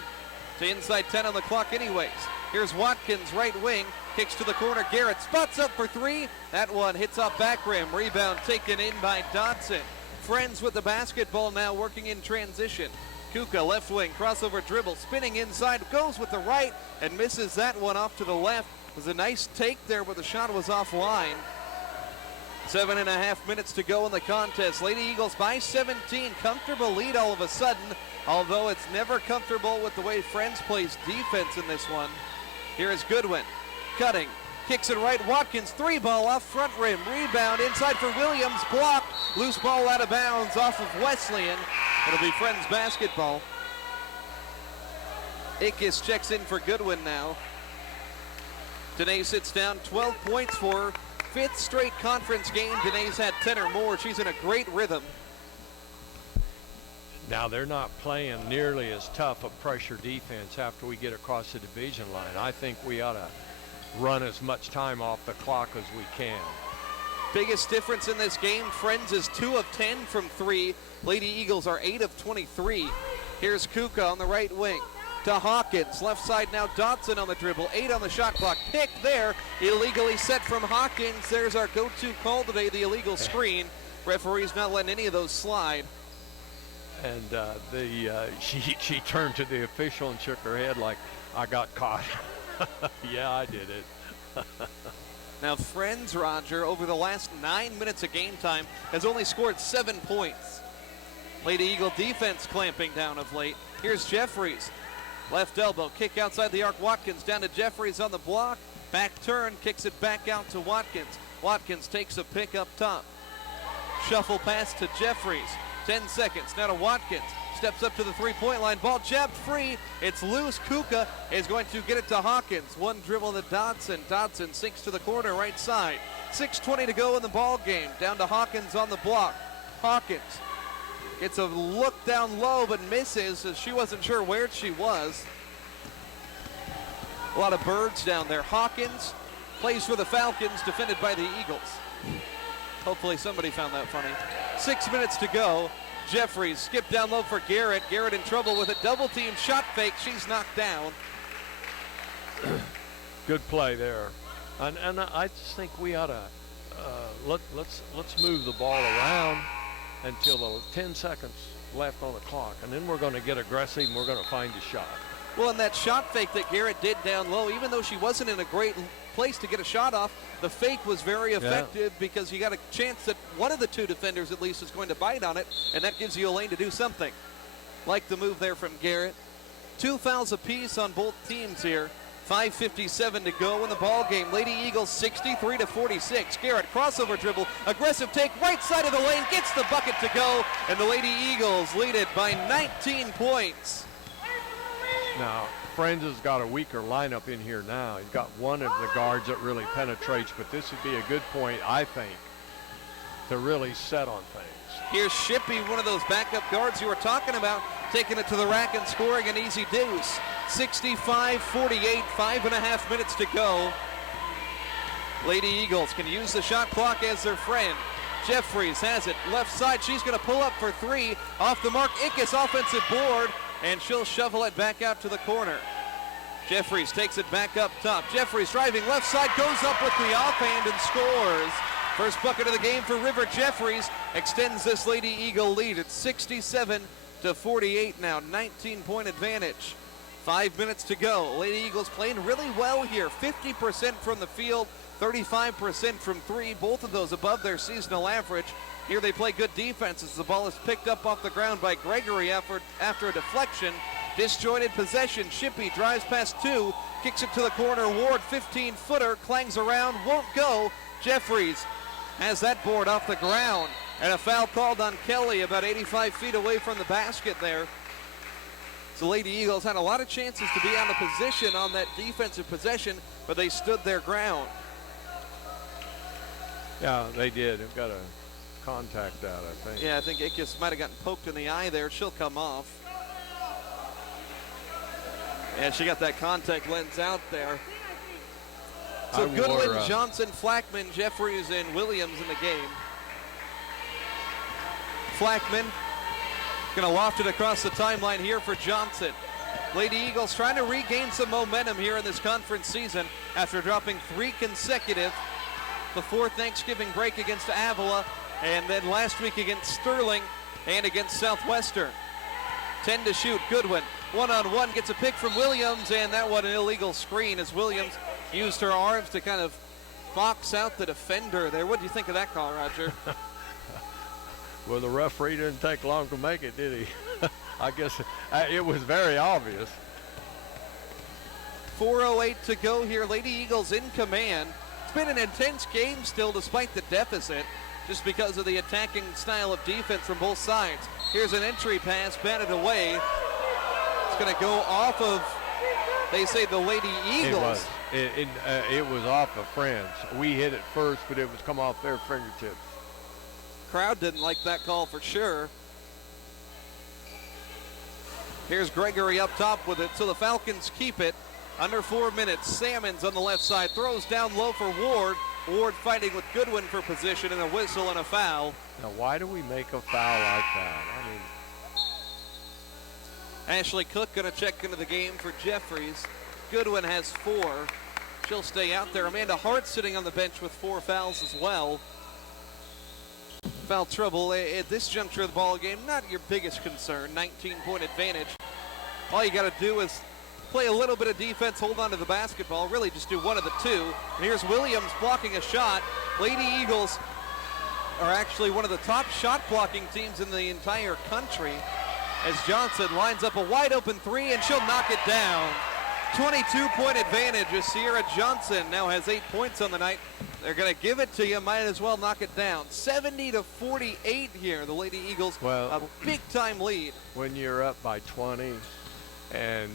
to inside 10 on the clock anyways. Here's Watkins, right wing, kicks to the corner. Garrett spots up for 3. That one hits off back rim. Rebound taken in by Dodson. Friends with the basketball now, working in transition. Kuka, left wing, crossover dribble, spinning inside, goes with the right and misses that one off to the left. It was a nice take there, but the shot was offline. 7.5 minutes to go in the contest. Lady Eagles by 17, comfortable lead all of a sudden, although it's never comfortable with the way Friends plays defense in this one. Here is Goodwin, cutting, kicks it right. Watkins, 3-ball off front rim. Rebound inside for Williams, blocked. Loose ball out of bounds off of Wesleyan. It'll be Friends basketball. Ickes checks in for Goodwin now. Danae sits down, 12 points for her. 5th straight conference game. Danae's had 10 or more. She's in a great rhythm. Now they're not playing nearly as tough a pressure defense after we get across the division line. I think we ought to run as much time off the clock as we can. Biggest difference in this game, Friends is 2 of 10 from 3. Lady Eagles are 8 of 23. Here's Kuka on the right wing to Hawkins. Left side now, Dotson on the dribble. 8 on the shot clock. Picked there, illegally set from Hawkins. There's our go-to call today, the illegal screen. Referee's not letting any of those slide. And she turned to the official and shook her head like, I got caught. Yeah, I did it. Now Friends, Roger, over the last 9 minutes of game time, has only scored 7 points. Lady Eagle defense clamping down of late. Here's Jeffries. Left elbow, kick outside the arc. Watkins down to Jeffries on the block. Back turn, kicks it back out to Watkins. Watkins takes a pick up top. Shuffle pass to Jeffries. 10 seconds, now to Watkins. Steps up to the three-point line. Ball jabbed free. It's loose. Kuka is going to get it to Hawkins. One dribble to Dodson. Dodson sinks to the corner right side. 6:20 to go in the ball game. Down to Hawkins on the block. Hawkins gets a look down low but misses as she wasn't sure where she was. A lot of birds down there. Hawkins plays for the Falcons, defended by the Eagles. Hopefully somebody found that funny. 6 minutes to go. Jeffries skipped down low for Garrett. Garrett in trouble with a double team shot fake. She's knocked down. Good play there. And I just think we ought to let's move the ball around until the 10 seconds left on the clock. And then we're going to get aggressive and we're going to find a shot. Well, and that shot fake that Garrett did down low, even though she wasn't in a great place to get a shot off, the fake was very effective because you got a chance that one of the two defenders at least is going to bite on it, and that gives you a lane to do something. Like the move there from Garrett. 2 fouls apiece on both teams here. 5:57 to go in the ball game. Lady Eagles 63-46. Garrett crossover dribble, aggressive take, right side of the lane, gets the bucket to go, and the Lady Eagles lead it by 19 points. Now, Friends has got a weaker lineup in here now. He's got one of the guards that really penetrates, but this would be a good point, I think, to really set on things. Here's Shippey, one of those backup guards you were talking about, taking it to the rack and scoring an easy deuce. 65-48, 5.5 minutes to go. Lady Eagles can use the shot clock as their friend. Jeffries has it, left side, she's gonna pull up for 3. Off the mark, Ickes offensive board, and she'll shovel it back out to the corner. Jeffries takes it back up top. Jeffries driving left side, goes up with the offhand and scores. First bucket of the game for River Jeffries, extends this Lady Eagle lead. It's 67-48 now, 19-point advantage. 5 minutes to go. Lady Eagles playing really well here. 50% from the field, 35% from 3, both of those above their seasonal average. Here they play good defense as the ball is picked up off the ground by Gregory after a deflection. Disjointed possession. Shippey drives past 2, kicks it to the corner. Ward, 15-footer, clangs around, won't go. Jeffries has that board off the ground. And a foul called on Kelly about 85 feet away from the basket there. So Lady Eagles had a lot of chances to be out of position on that defensive possession, but they stood their ground. Yeah, they did. They've got a contact out, I think. Yeah, I think Ickes might have gotten poked in the eye there. She'll come off. And she got that contact lens out there. So Goodwin, Johnson, Flackman, Jeffries, and Williams in the game. Flackman going to loft it across the timeline here for Johnson. Lady Eagles trying to regain some momentum here in this conference season after dropping 3 consecutive before Thanksgiving break against Avila, and then last week against Sterling and against Southwestern. 10 to shoot. Goodwin one-on-one gets a pick from Williams, and that one an illegal screen as Williams used her arms to kind of box out the defender there. What do you think of that call, Roger? Well, the referee didn't take long to make it, did he? I guess it was very obvious. 4:08 to go here. Lady Eagles in command. It's been an intense game still despite the deficit, just because of the attacking style of defense from both sides. Here's an entry pass, batted away. It's going to go off of, they say, the Lady Eagles. It was off of Friends. We hit it first, but it was come off their fingertips. Crowd didn't like that call for sure. Here's Gregory up top with it, so the Falcons keep it. Under 4 minutes, Salmons on the left side, throws down low for Ward. Ward fighting with Goodwin for position, and a whistle and a foul. Now, why do we make a foul like that? I mean, Ashley Cook going to check into the game for Jeffries. Goodwin has 4. She'll stay out there. Amanda Hart sitting on the bench with 4 fouls as well. Foul trouble at this juncture of the ball game, not your biggest concern. 19-point advantage. All you got to do is play a little bit of defense, hold on to the basketball, really just do one of the two. And here's Williams blocking a shot. Lady Eagles are actually one of the top shot blocking teams in the entire country, as Johnson lines up a wide open 3 and she'll knock it down. 22-point advantage as Sierra Johnson now has 8 points on the night. They're going to give it to you, might as well knock it down. 70-48 here, the Lady Eagles, a big time lead. When you're up by 20 and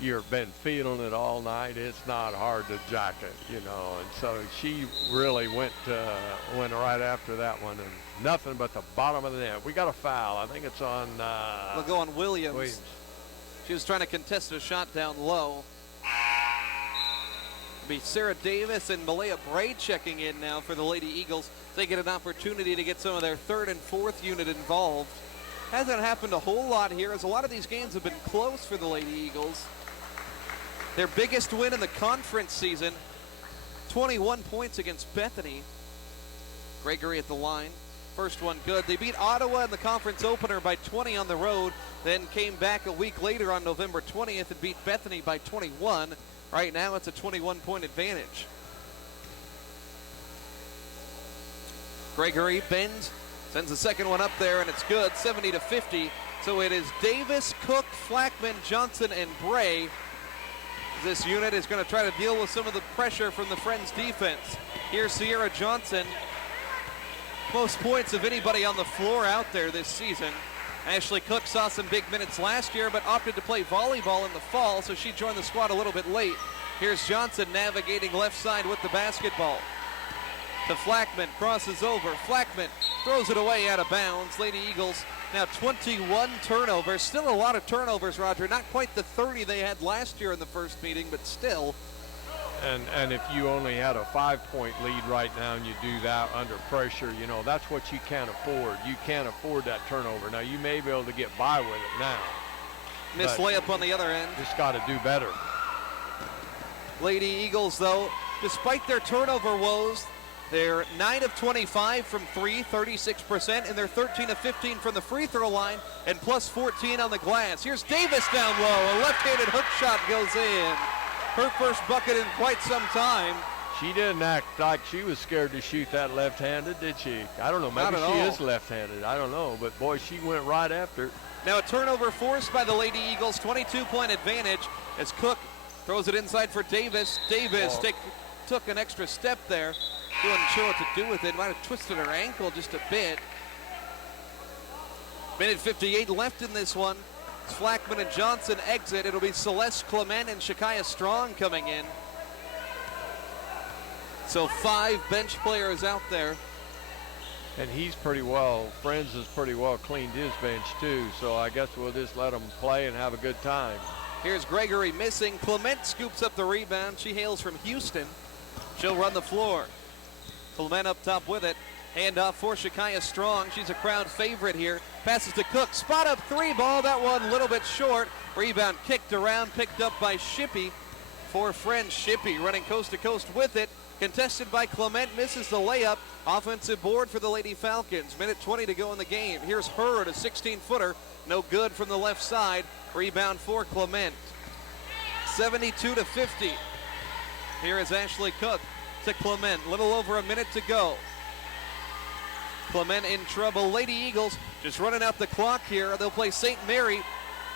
you've been feeling it all night, it's not hard to jack it, you know. And so she really went right after that one, and nothing but the bottom of the net. We got a foul. I think it's on. They'll go on Williams. She was trying to contest a shot down low. It'll be Sarah Davis and Malaya Bray checking in now for the Lady Eagles. They get an opportunity to get some of their 3rd and 4th unit involved. Hasn't happened a whole lot here, as a lot of these games have been close for the Lady Eagles. Their biggest win in the conference season, 21 points against Bethany. Gregory at the line. First one good. They beat Ottawa in the conference opener by 20 on the road, then came back a week later on November 20th and beat Bethany by 21. Right now it's a 21-point advantage. Gregory bends, sends the second one up there, and it's good, 70-50. So it is Davis, Cook, Flackman, Johnson, and Bray. This unit is going to try to deal with some of the pressure from the Friends defense. Here's Sierra Johnson. Most points of anybody on the floor out there this season. Ashley Cook saw some big minutes last year, but opted to play volleyball in the fall, so she joined the squad a little bit late. Here's Johnson navigating left side with the basketball. To Flackman, crosses over. Flackman throws it away out of bounds. Lady Eagles now 21 turnovers. Still a lot of turnovers, Roger. Not quite the 30 they had last year in the first meeting, but still. And if you only had a 5-point lead right now and you do that under pressure, you know, that's what you can't afford. You can't afford that turnover. Now, you may be able to get by with it now. Missed layup on the other end. Just got to do better. Lady Eagles, though, despite their turnover woes, they're 9 of 25 from 3, 36%, and they're 13 of 15 from the free throw line, and plus 14 on the glass. Here's Davis down low. A left-handed hook shot goes in. Her first bucket in quite some time. She didn't act like she was scared to shoot that left-handed, did she? I don't know. Maybe she is left-handed. I don't know. But, boy, she went right after it. Now a turnover forced by the Lady Eagles. 22-point advantage as Cook throws it inside for Davis. Davis took an extra step there. She wasn't sure what to do with it. Might have twisted her ankle just a bit. Minute 58 left in this one. Flackman and Johnson exit. It'll be Celeste Clement and Shakaya Strong coming in. So 5 bench players out there. And he's pretty well, Friends has pretty well cleaned his bench too. So I guess we'll just let them play and have a good time. Here's Gregory missing. Clement scoops up the rebound. She hails from Houston. She'll run the floor. Clement up top with it. Handoff for Shakaya Strong. She's a crowd favorite here. Passes to Cook. Spot up 3 ball. That one a little bit short. Rebound kicked around. Picked up by Shippey. For Friends. Shippey running coast to coast with it. Contested by Clement. Misses the layup. Offensive board for the Lady Falcons. Minute 20 to go in the game. Here's Hurd, a 16-footer. No good from the left side. Rebound for Clement. 72-50. Here is Ashley Cook to Clement. Little over a minute to go. Clement in trouble. Lady Eagles just running out the clock here. They'll play St. Mary.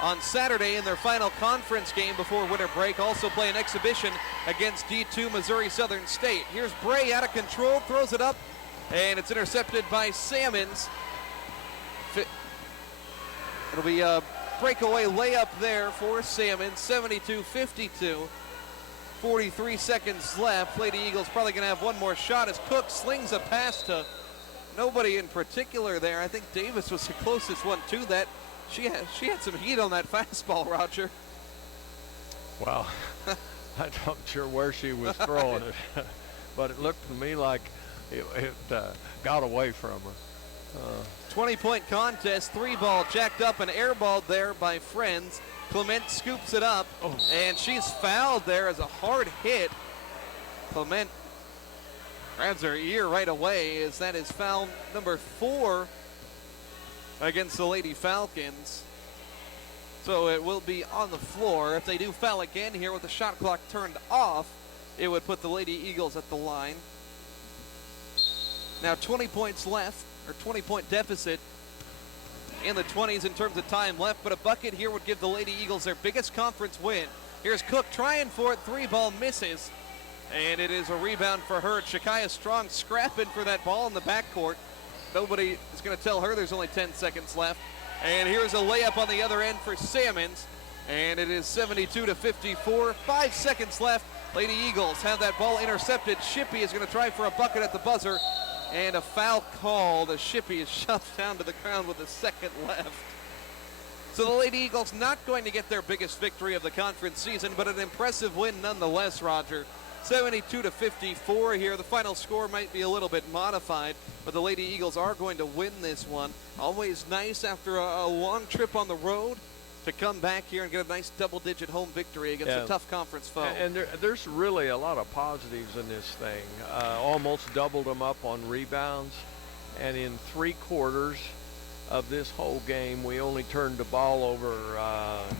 on Saturday in their final conference game before winter break. Also play an exhibition against D2 Missouri Southern State. Here's Bray out of control, throws it up, and it's intercepted by Salmons. It'll be a breakaway layup there for Salmons, 72-52. 43 seconds left. Lady Eagles probably going to have one more shot as Cook slings a pass to nobody in particular there. I think Davis was the closest one to that. She had some heat on that fastball, Roger. Well, I'm not sure where she was throwing it, but it looked to me like it got away from her. 20-point contest, 3-ball jacked up and airballed there by Friends. Clement scoops it up, and she's fouled there as a hard hit. Clement grabs her ear right away as that is foul number 4 against the Lady Falcons. So it will be on the floor. If they do foul again here with the shot clock turned off, it would put the Lady Eagles at the line. Now 20 points left, or 20-point deficit in the 20s in terms of time left, but a bucket here would give the Lady Eagles their biggest conference win. Here's Cook trying for it, 3-ball misses, and it is a rebound for her. Shakaya Strong scrapping for that ball in the backcourt. Nobody is going to tell her there's only 10 seconds left. And here's a layup on the other end for Salmons, and it is 72-54, 5 seconds left. Lady Eagles have that ball intercepted. Shippey is going to try for a bucket at the buzzer, and a foul called as Shippey is shoved down to the ground with a second left. So the Lady Eagles not going to get their biggest victory of the conference season, but an impressive win nonetheless, Roger. 72-54 here. The final score might be a little bit modified, but the Lady Eagles are going to win this one. Always nice after a long trip on the road to come back here and get a nice double-digit home victory against a tough conference foe. And there's really a lot of positives in this thing. Almost doubled them up on rebounds, and in 3 quarters of this whole game, we only turned the ball over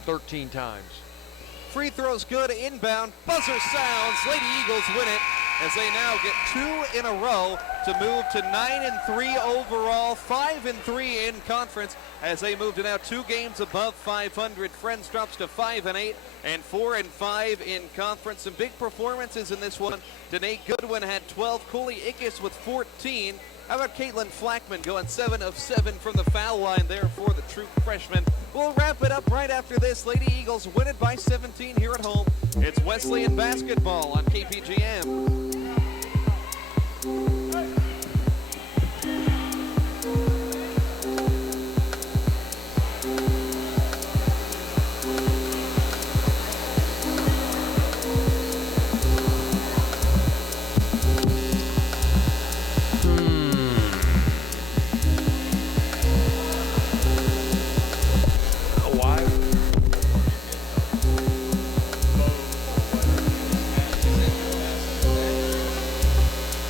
13 times. Free throws good, inbound, buzzer sounds. Lady Eagles win it as they now get 2 in a row to move to 9-3 overall, 5-3 in conference as they move to now 2 games above 500. Friends drops to 5-8 and 4-5 in conference. Some big performances in this one. Danae Goodwin had 12, Cooley Ickes with 14. How about Caitlin Flackman going 7 of 7 from the foul line there for the true freshman? We'll wrap it up right after this. Lady Eagles win it by 17 here at home. It's Wesleyan basketball on KPGM.